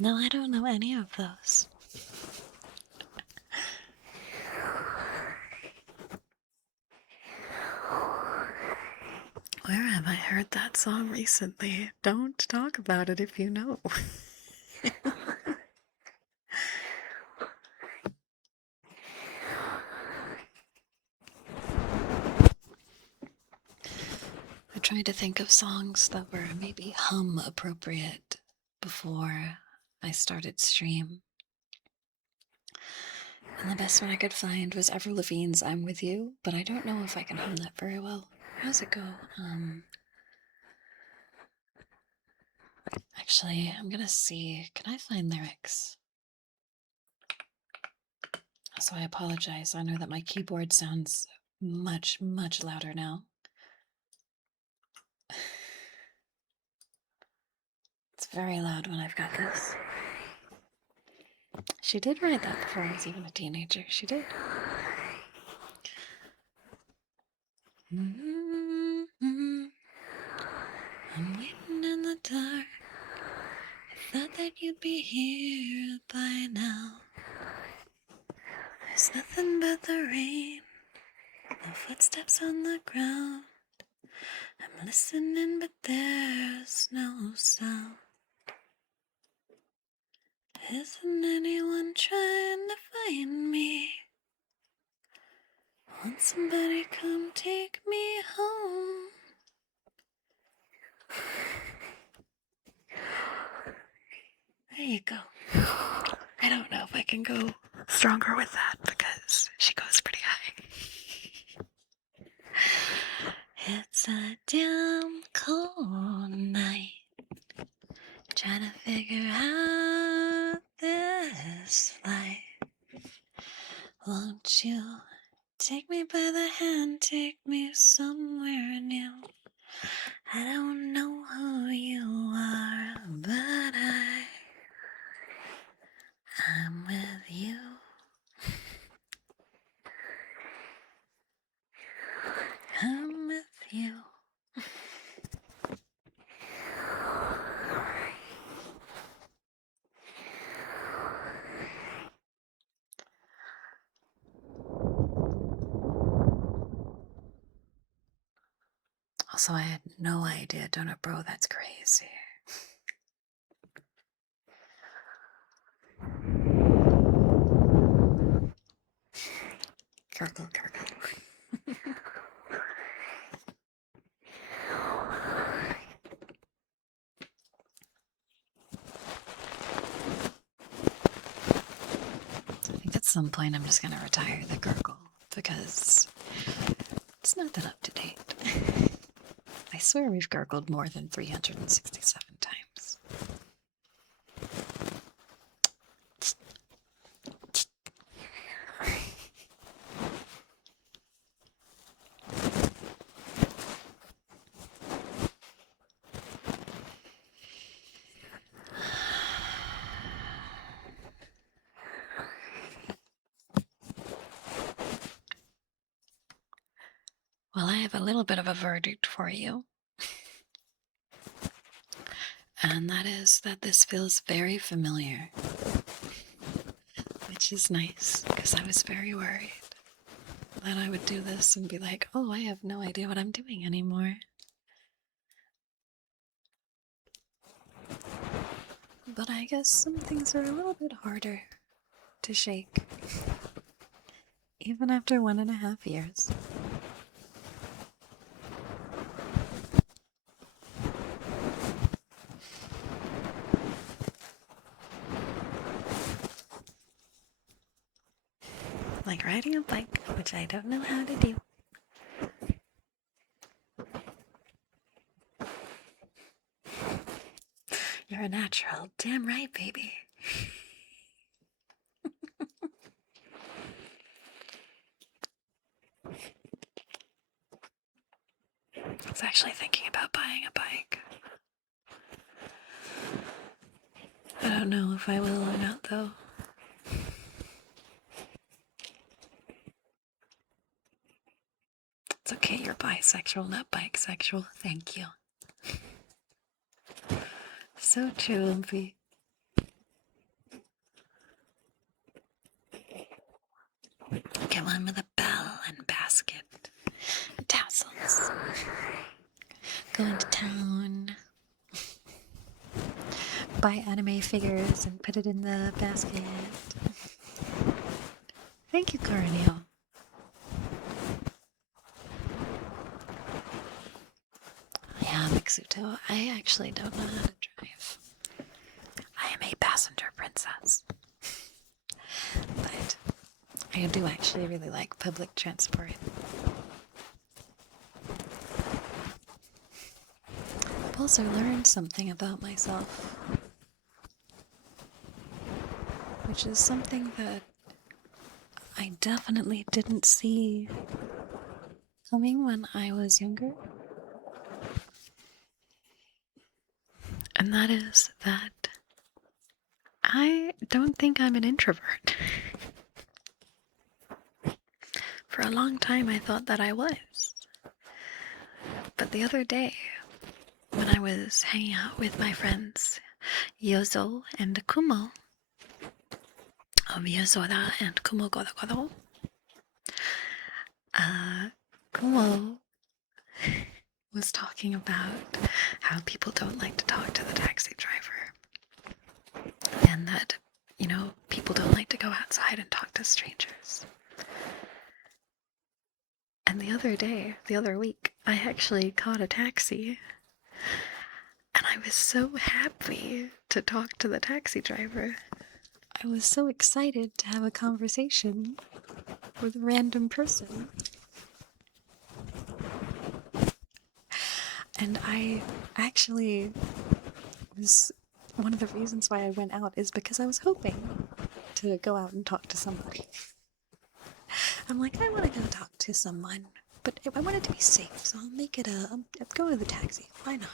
No, I don't know any of those. Where have I heard that song recently? Don't talk about it if you know. I tried to think of songs that were maybe hum appropriate before I started stream. And the best one I could find was Avril Lavigne's I'm With You, but I don't know if I can hum that very well. How's it go? Actually, I'm gonna see. Can I find lyrics? So I apologize. I know that my keyboard sounds much, much louder now. It's very loud when I've got this. She did write that before I was even a teenager. She did. I'm waiting in the dark. I thought that you'd be here by now. There's nothing but the rain, no footsteps on the ground. I'm listening, but there's no sound. Isn't anyone trying to find me? Won't somebody come take me home? There you go. I don't know if I can go stronger with that because she goes pretty high. It's a damn cold night, trying to figure out this life. Won't you take me by the hand, take me somewhere new? I don't know who you are, but I'm with you. I'm with you. Also, I had no idea, Donut Bro, that's crazy. Gurgle, gurgle. I think at some point I'm just going to retire the gurgle because it's not that up to date. I swear we've gurgled more than 367 times. Well, I have a little bit of a verdict for you. And that is that this feels very familiar. Which is nice, because I was very worried that I would do this and be like, oh, I have no idea what I'm doing anymore. But I guess some things are a little bit harder to shake, even after 1.5 years. Like riding a bike, which I don't know how to do. You're a natural. Damn right, baby. I was actually thinking about buying a bike. I don't know if I will or not, though. It's okay, you're bisexual, not bike-sexual. Thank you. So true, Lumpy. Get one with a bell and basket. Tassels. Go into town. Buy anime figures and put it in the basket. Thank you, Carnio. Yeah, Mixuto, I actually don't know how to drive. I am a passenger princess. But I do actually really like public transport. I've also learned something about myself, which is something that I definitely didn't see coming when I was younger. And that is that I don't think I'm an introvert. For a long time I thought that I was. But the other day, when I was hanging out with my friends Yozo and Kumo of Yozoda and Kumo Godo Godo, Kumo was talking about how people don't like to talk to the taxi driver, and that, people don't like to go outside and talk to strangers. And the other week, I actually caught a taxi, and I was so happy to talk to the taxi driver. I was so excited to have a conversation with a random person. And I actually was, one of the reasons why I went out is because I was hoping to go out and talk to somebody. I'm like, I want to go talk to someone, but I want it to be safe, so I'll make it I'll go to the taxi. Why not?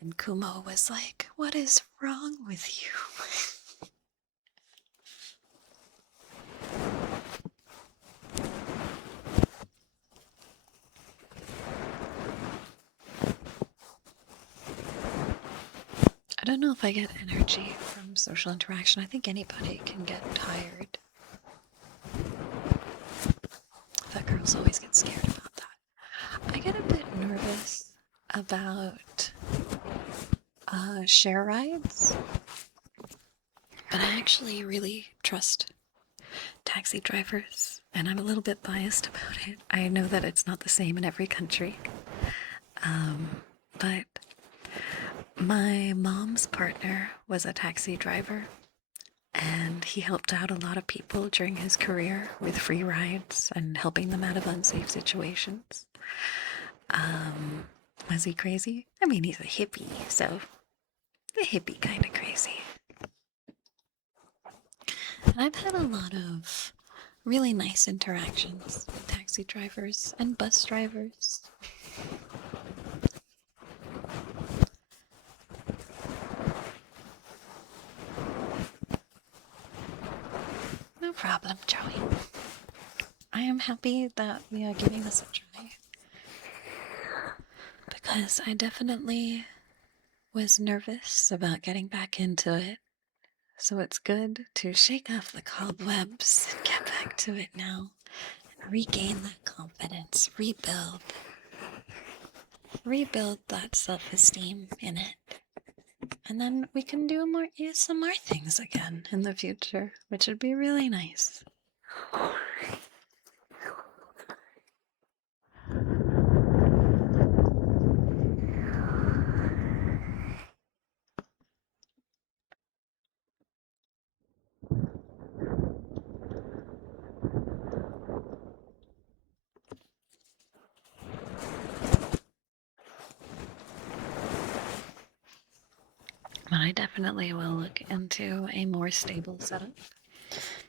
And Kumo was like, what is wrong with you? I don't know if I get energy from social interaction. I think anybody can get tired. That girls always get scared about that. I get a bit nervous about share rides, but I actually really trust taxi drivers, and I'm a little bit biased about it. I know that it's not the same in every country, but my mom's partner was a taxi driver, and he helped out a lot of people during his career with free rides and helping them out of unsafe situations. Was he crazy? I mean, he's a hippie, so the hippie kind of crazy. And I've had a lot of really nice interactions with taxi drivers and bus drivers. No problem, Joey. I am happy that we are giving this a try, because I definitely was nervous about getting back into it. So it's good to shake off the cobwebs and get back to it now and regain that confidence, rebuild that self-esteem in it. And then we can do more ASMR things again in the future, which would be really nice. But I definitely will look into a more stable setup,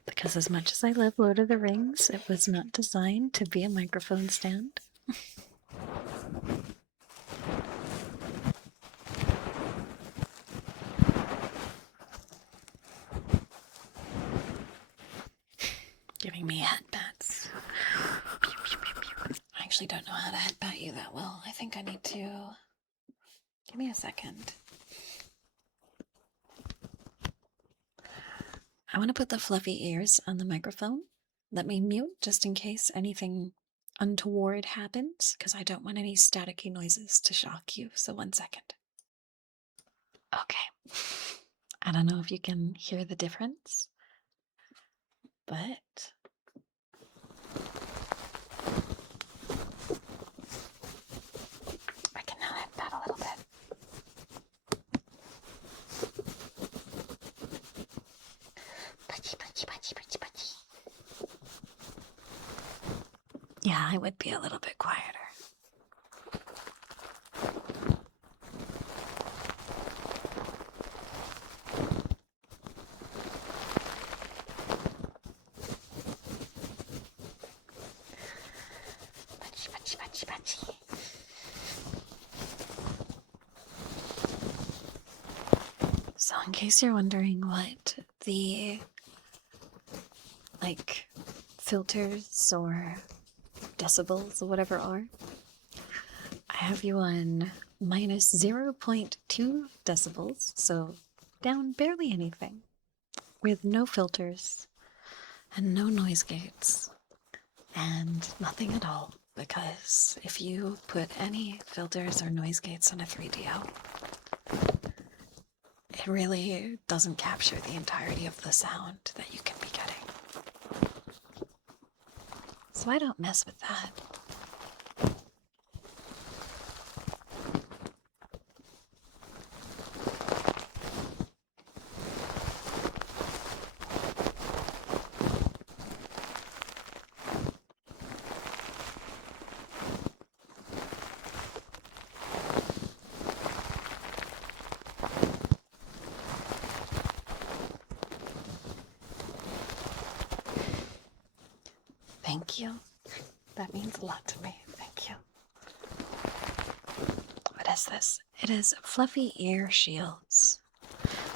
because as much as I love Lord of the Rings, it was not designed to be a microphone stand. Giving me headbats. I actually don't know how to headbat you that well. I think I need to... Give me a second. I want to put the fluffy ears on the microphone. Let me mute just in case anything untoward happens, because I don't want any staticky noises to shock you. So 1 second. Okay. I don't know if you can hear the difference, but I can now headbat a little bit. Punchy, punchy, punchy, punchy, punchy. Yeah, I would be a little bit quieter. Punchy, punchy, punchy, punchy. So in case you're wondering what the filters or decibels or whatever are, I have you on minus 0.2 decibels, so down barely anything, with no filters and no noise gates and nothing at all. because if you put any filters or noise gates on a 3DO, it really doesn't capture the entirety of the sound that you can be getting. So I don't mess with that. Thank you. That means a lot to me. Thank you. What is this? It is fluffy ear shields.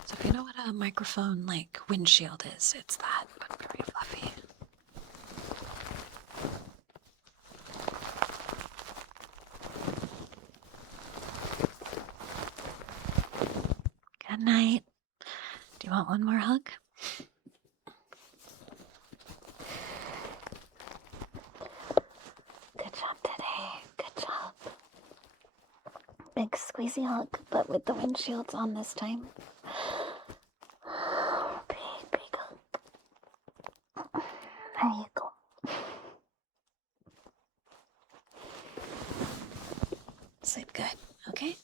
So if you know what a microphone like windshield is, it's that, but very fluffy. Good night. Do you want one more hug? Good job today. Good job. Big squeezy hug, but with the windshields on this time. Big hug. There you go. Sleep good, okay?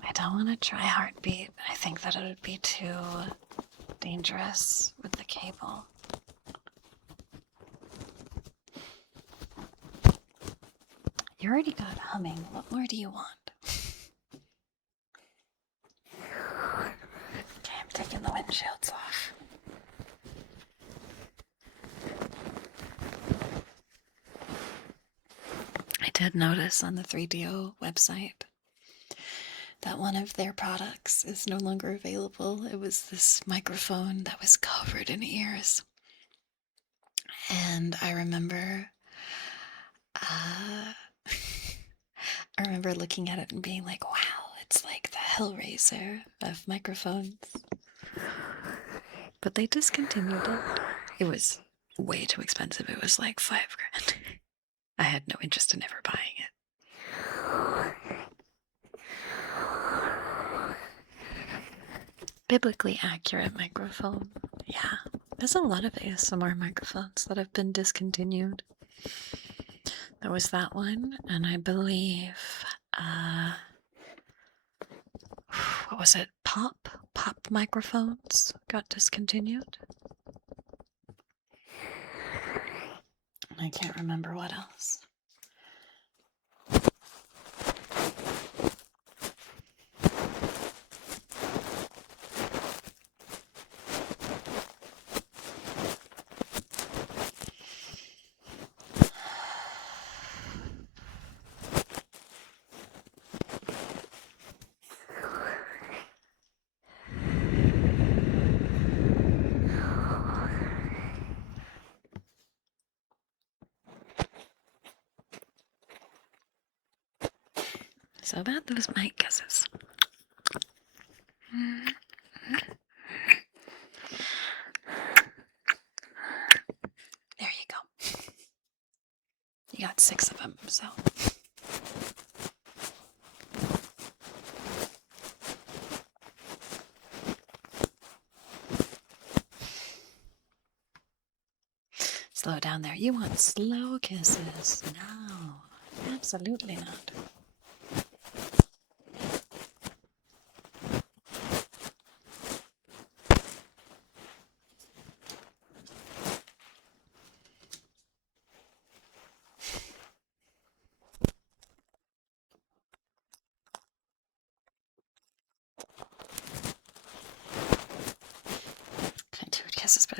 I don't want to try heartbeat. I think that it would be too dangerous with the cable. You already got humming. What more do you want? Okay, I'm taking the windshields off. I did notice on the 3DO website that one of their products is no longer available. It was this microphone that was covered in ears. And I remember I remember looking at it and being like, wow, it's like the Hellraiser of microphones. But they discontinued it. It was way too expensive. It was like $5,000. I had no interest in ever buying it. Biblically accurate microphone. Yeah. There's a lot of ASMR microphones that have been discontinued. There was that one, and I believe, what was it? Pop microphones got discontinued. And I can't remember what else. So about those mic kisses. There you go. You got 6 of them, so. Slow down there. You want slow kisses. No, absolutely not.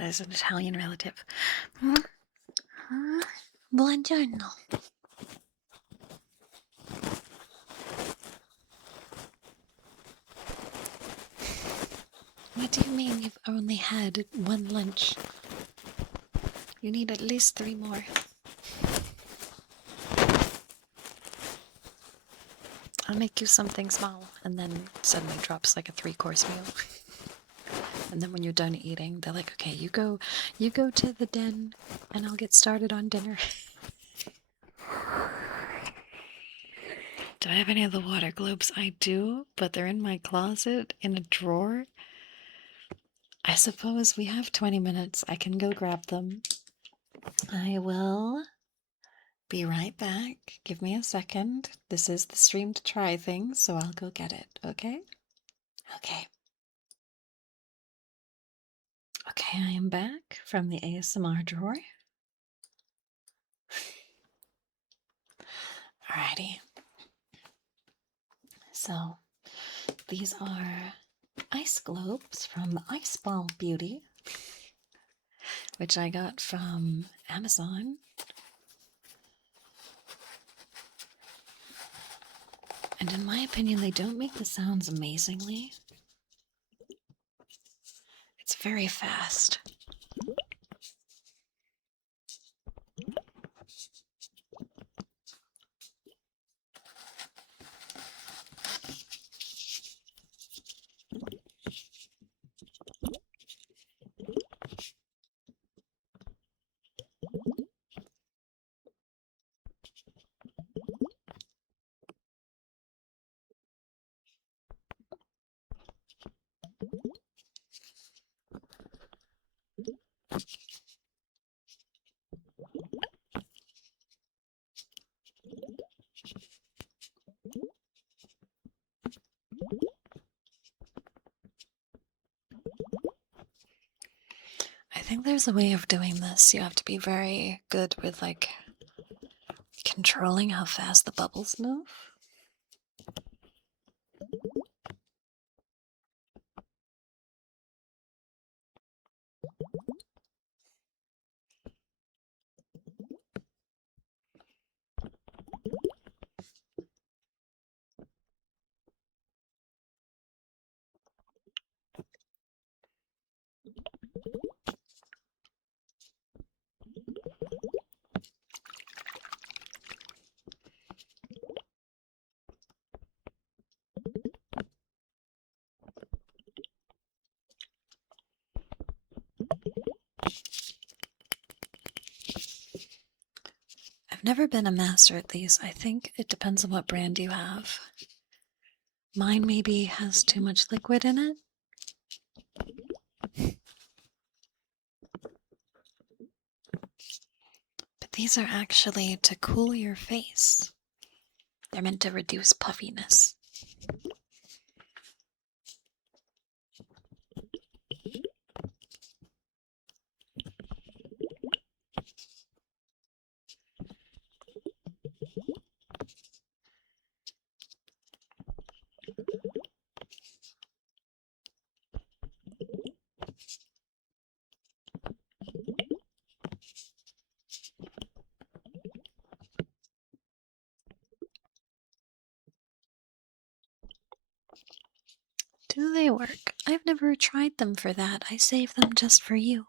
is an Italian relative. Buongiorno. What do you mean you've only had one lunch? You need at least 3 more. I'll make you something small, and then suddenly drops like a 3-course meal. And then when you're done eating, they're like, okay, you go to the den, and I'll get started on dinner. Do I have any of the water globes? I do, but they're in my closet in a drawer. I suppose we have 20 minutes. I can go grab them. I will be right back. Give me a second. This is the stream to try things, so I'll go get it, okay? Okay. Okay, I am back from the ASMR drawer. Alrighty. So, these are ice globes from Ice Ball Beauty, which I got from Amazon. And in my opinion, they don't make the sounds amazingly. It's very fast. I think there's a way of doing this. You have to be very good with, like, controlling how fast the bubbles move. I've never been a master at these. I think it depends on what brand you have. Mine maybe has too much liquid in it. But these are actually to cool your face. They're meant to reduce puffiness. Do they work? I've never tried them for that. I save them just for you.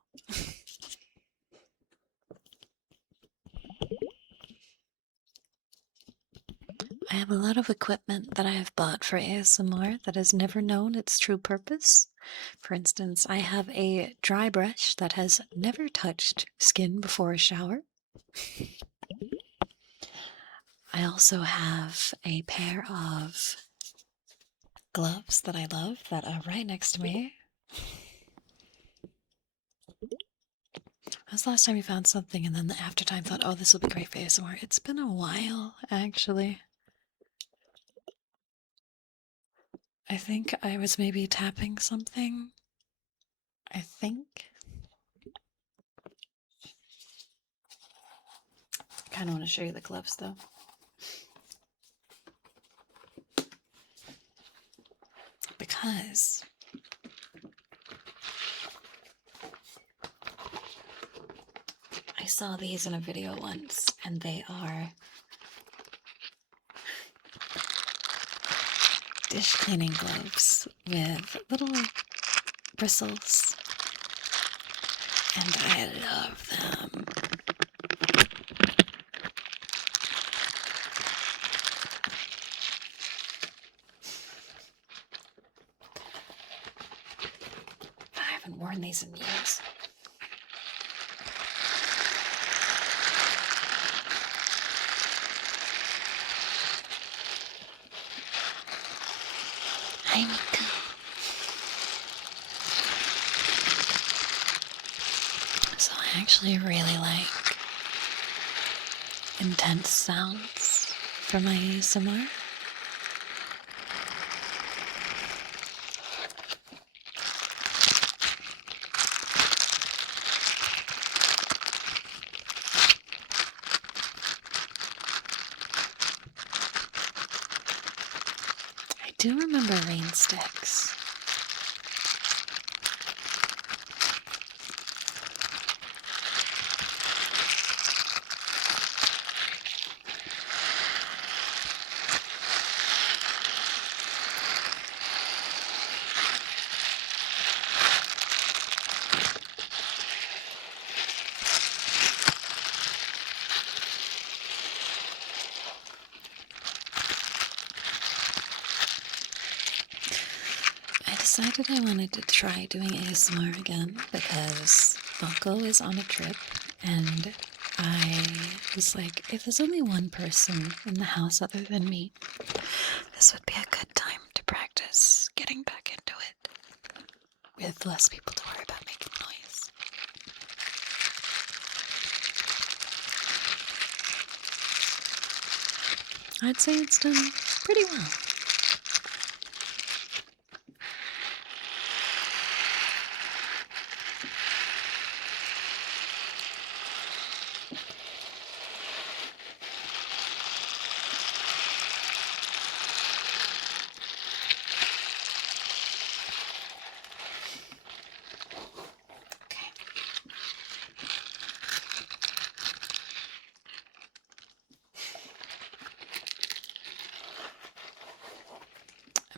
I have a lot of equipment that I have bought for ASMR that has never known its true purpose. For instance, I have a dry brush that has never touched skin before a shower. I also have a pair of gloves that I love that are right next to me. When was the last time you found something and then the aftertime thought, oh, this will be great for ASMR? It's been a while, actually. I think I was maybe tapping something. I think. I kind of want to show you the gloves, though. Because saw these in a video once, and they are dish cleaning gloves with little bristles, and I love them. I haven't worn these in years. Hi, Mika. So I actually really like intense sounds for my ASMR. I do remember rain sticks. I decided I wanted to try doing ASMR again because Bucko is on a trip, and I was like, if there's only one person in the house other than me, this would be a good time to practice getting back into it with less people to worry about making noise. I'd say it's done pretty well.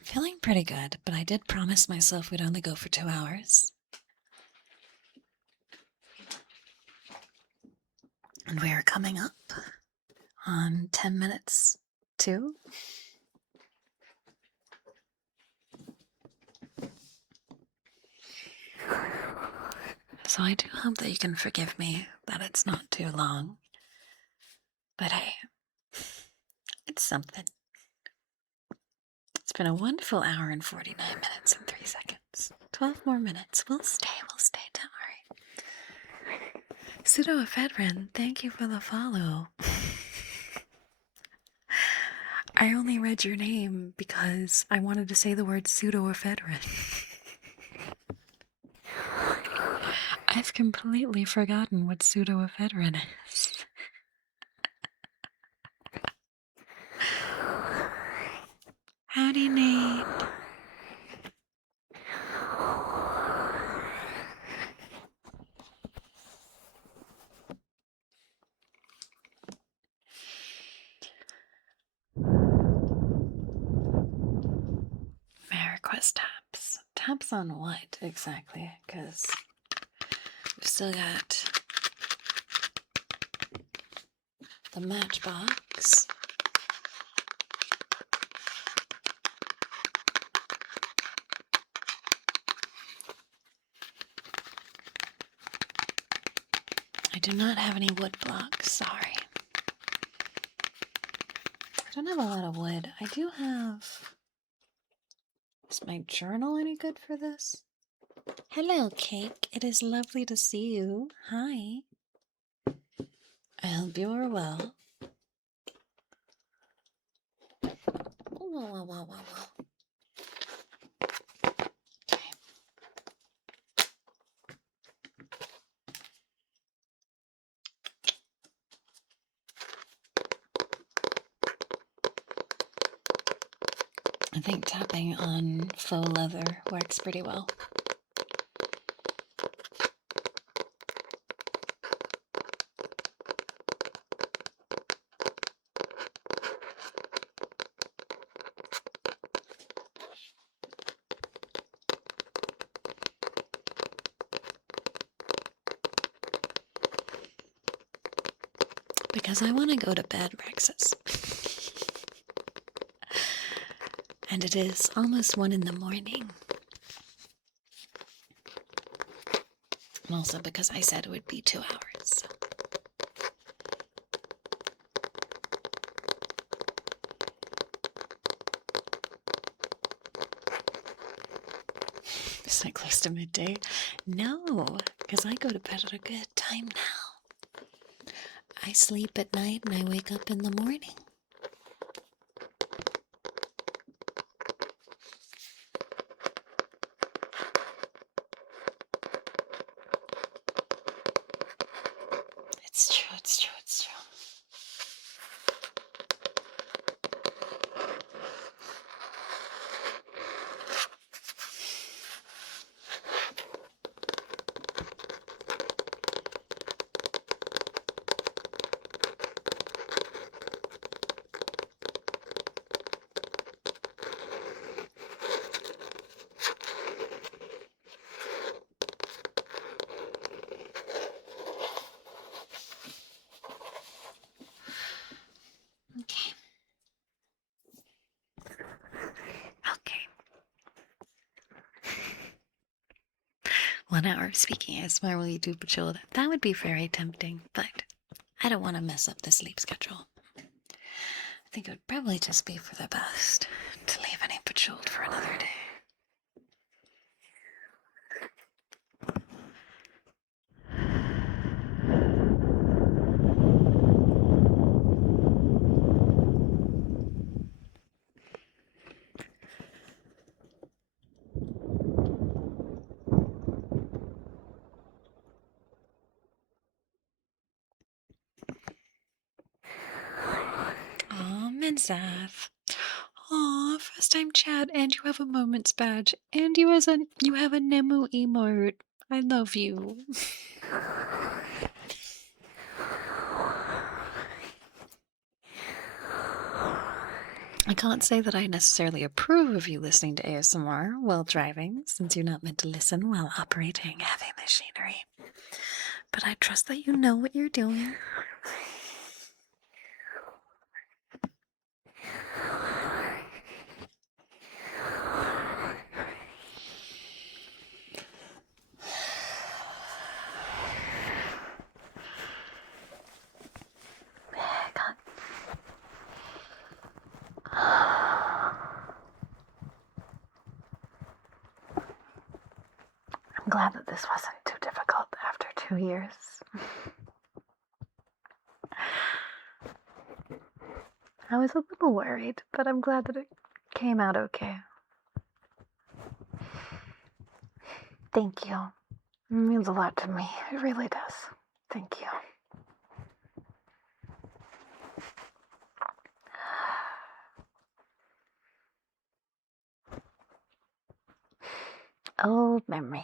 Feeling pretty good, but I did promise myself we'd only go for 2 hours. And we are coming up on 10 minutes too. So I do hope that you can forgive me that it's not too long. But hey, it's something. It's been a wonderful hour and 49 minutes and 3 seconds. 12 more minutes. We'll stay, don't worry. Pseudoephedrine, thank you for the follow. I only read your name because I wanted to say the word pseudoephedrine. I've completely forgotten what pseudoephedrine is. Howdy, Nate. May request taps. Taps on what exactly? Because we've still got the matchbox. I do not have any wood blocks, sorry. I don't have a lot of wood. I do have... Is my journal any good for this? Hello, Cake. It is lovely to see you. Hi. I hope you are well. Whoa. Okay. I think tapping on faux leather works pretty well. because I want to go to bed, Rexus. And it is almost 1 in the morning. And also because I said it would be 2 hours. So. Is it close to midday? No, because I go to bed at a good time now. I sleep at night and I wake up in the morning. It's true, it's true, it's true. Okay. Okay. 1 hour of speaking ASMR while you do patrol. That would be very tempting, but I don't want to mess up the sleep schedule. I think it would probably just be for the best to leave any patrolled for another day. Aw, Menzaf. Aw, first time chat, and you have a moments badge, and you have a Nemu emote. I love you. I can't say that I necessarily approve of you listening to ASMR while driving, since you're not meant to listen while operating heavy machinery. But I trust that you know what you're doing. I'm glad that this wasn't too difficult after 2 years. I was a little worried, but I'm glad that it came out okay. Thank you. It means a lot to me. It really does. Thank you. Old memories.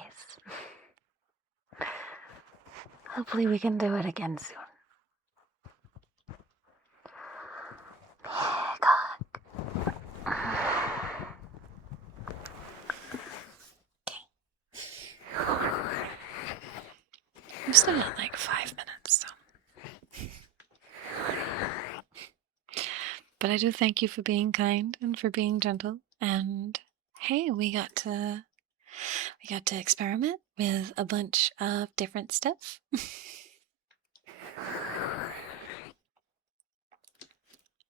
Hopefully we can do it again soon. God. We've still got like 5 minutes, so. But I do thank you for being kind and for being gentle. And hey, we got to experiment with a bunch of different stuff.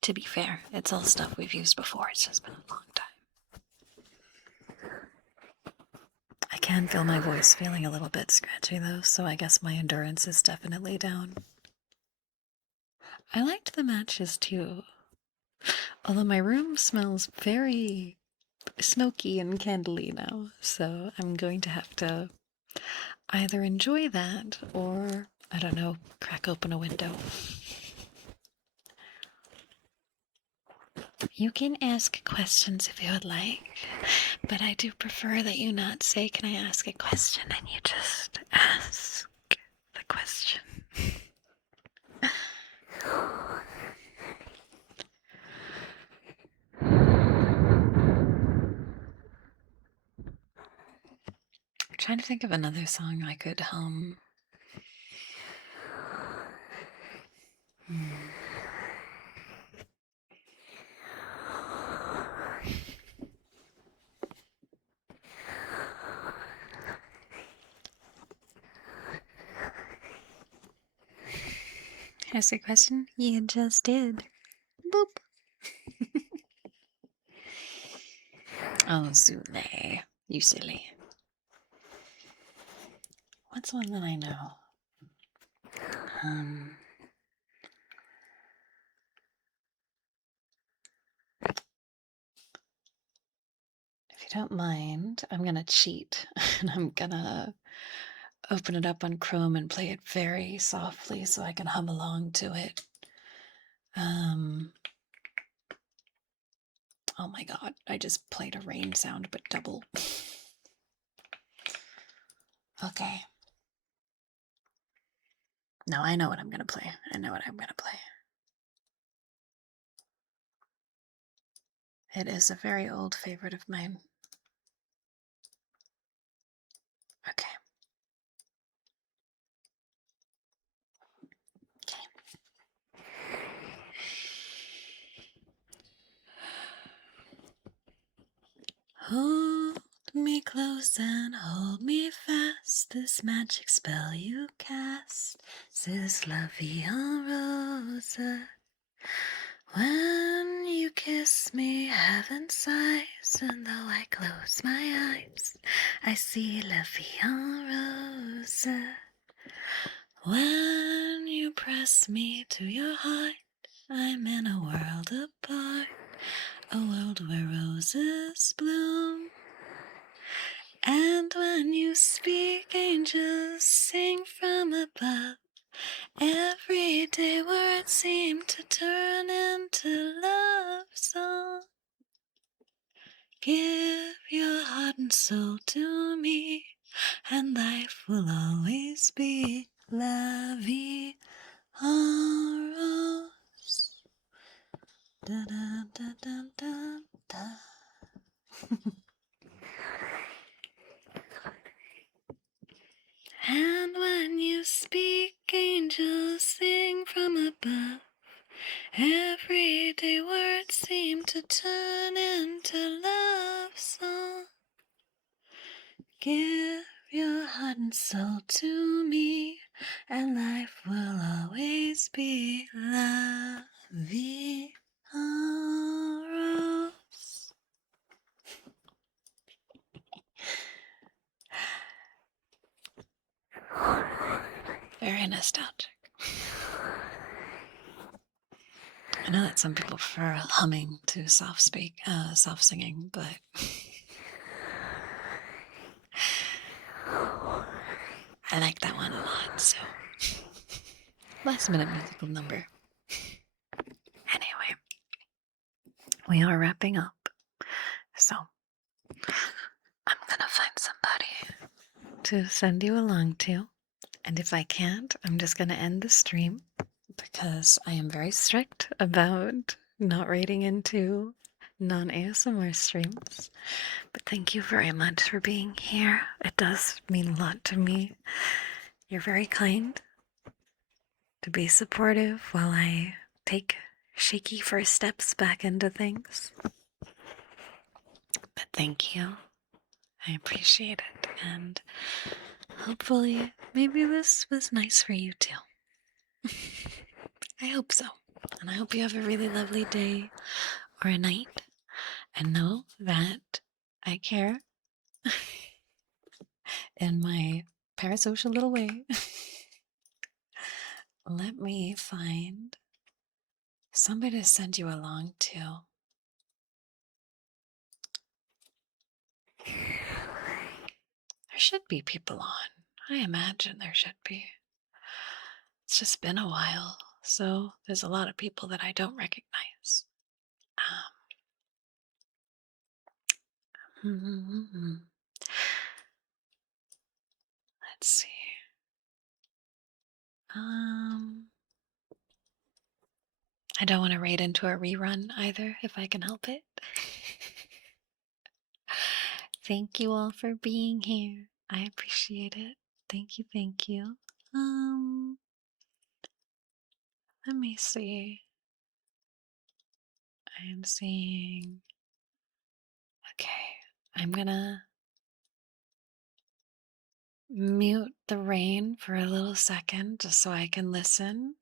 To be fair, it's all stuff we've used before. It's just been a long time. I can feel my voice feeling a little bit scratchy though, so I guess my endurance is definitely down. I liked the matches too. Although my room smells very smoky and candly now, so I'm going to have to either enjoy that or, I don't know, crack open a window. You can ask questions if you would like, but I do prefer that you not say, "Can I ask a question?" and you just ask the question. I'm trying to think of another song I could hum. ask a question? You just did. Boop. Oh, Zule. You silly. What's one that I know? Um, if you don't mind, I'm gonna cheat and I'm gonna open it up on Chrome and play it very softly so I can hum along to it. Oh my god, I just played a rain sound but double. Okay. No, I know what I'm gonna play. I know what I'm gonna play. It is a very old favorite of mine. Okay. Hold me close and hold me fast. This magic spell you cast says La Vie en Rose. When you kiss me, heaven sighs, and though I close my eyes, I see La Vie en Rose. When you press me to your heart, I'm in a world apart, a world where roses bloom. And when you speak, angels sing from above. Everyday words seem to turn into love songs. Give your heart and soul to me, and life will always be la vie en rose. Da, da, da, da, da, da. And when you speak, angels sing from above. Everyday words seem to turn into love songs. Give your heart and soul to me, and life will always be la vie en rose. Very nostalgic. I know that some people prefer humming to soft singing, but I like that one a lot, so last minute musical number. Anyway, we are wrapping up, so I'm gonna find somebody to send you along to, and if I can't, I'm just gonna end the stream because I am very strict about not rating into non-ASMR streams. But thank you very much for being here. It does mean a lot to me. You're very kind to be supportive while I take shaky first steps back into things. But thank you. I appreciate it. And hopefully, maybe this was nice for you too. I hope so. And I hope you have a really lovely day or a night. And know that I care in my parasocial little way. Let me find somebody to send you along to. There should be people on. I imagine there should be. It's just been a while, so there's a lot of people that I don't recognize. Let's see. I don't want to raid into a rerun either, if I can help it. Thank you all for being here. I appreciate it. Thank you, thank you. Let me see. I am seeing. Okay, I'm gonna mute the rain for a little second just so I can listen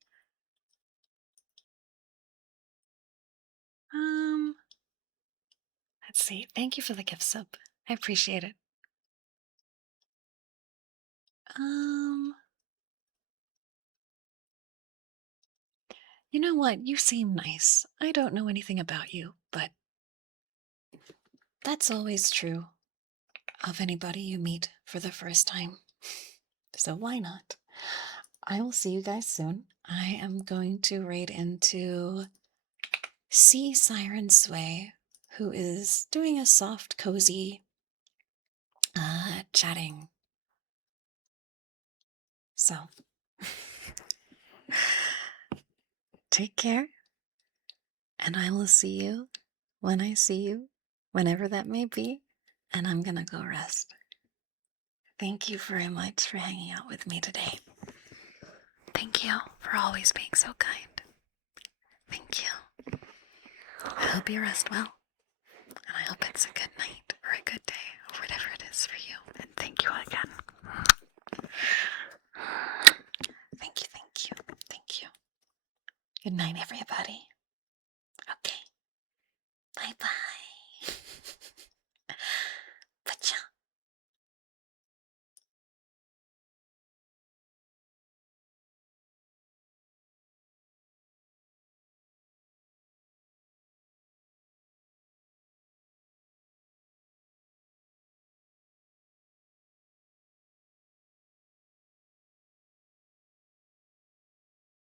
Let's see. Thank you for the gift sub. I appreciate it. You know what? You seem nice. I don't know anything about you, but that's always true of anybody you meet for the first time. So why not? I will see you guys soon. I am going to raid into Sea Siren Sway, who is doing a soft, cozy chatting. So, take care, and I will see you when I see you, whenever that may be, and I'm gonna go rest. Thank you very much for hanging out with me today. Thank you for always being so kind. Thank you. I hope you rest well, and I hope it's a good night or a good day or whatever it is for you. And thank you again. Thank you, thank you, thank you. Good night, everybody.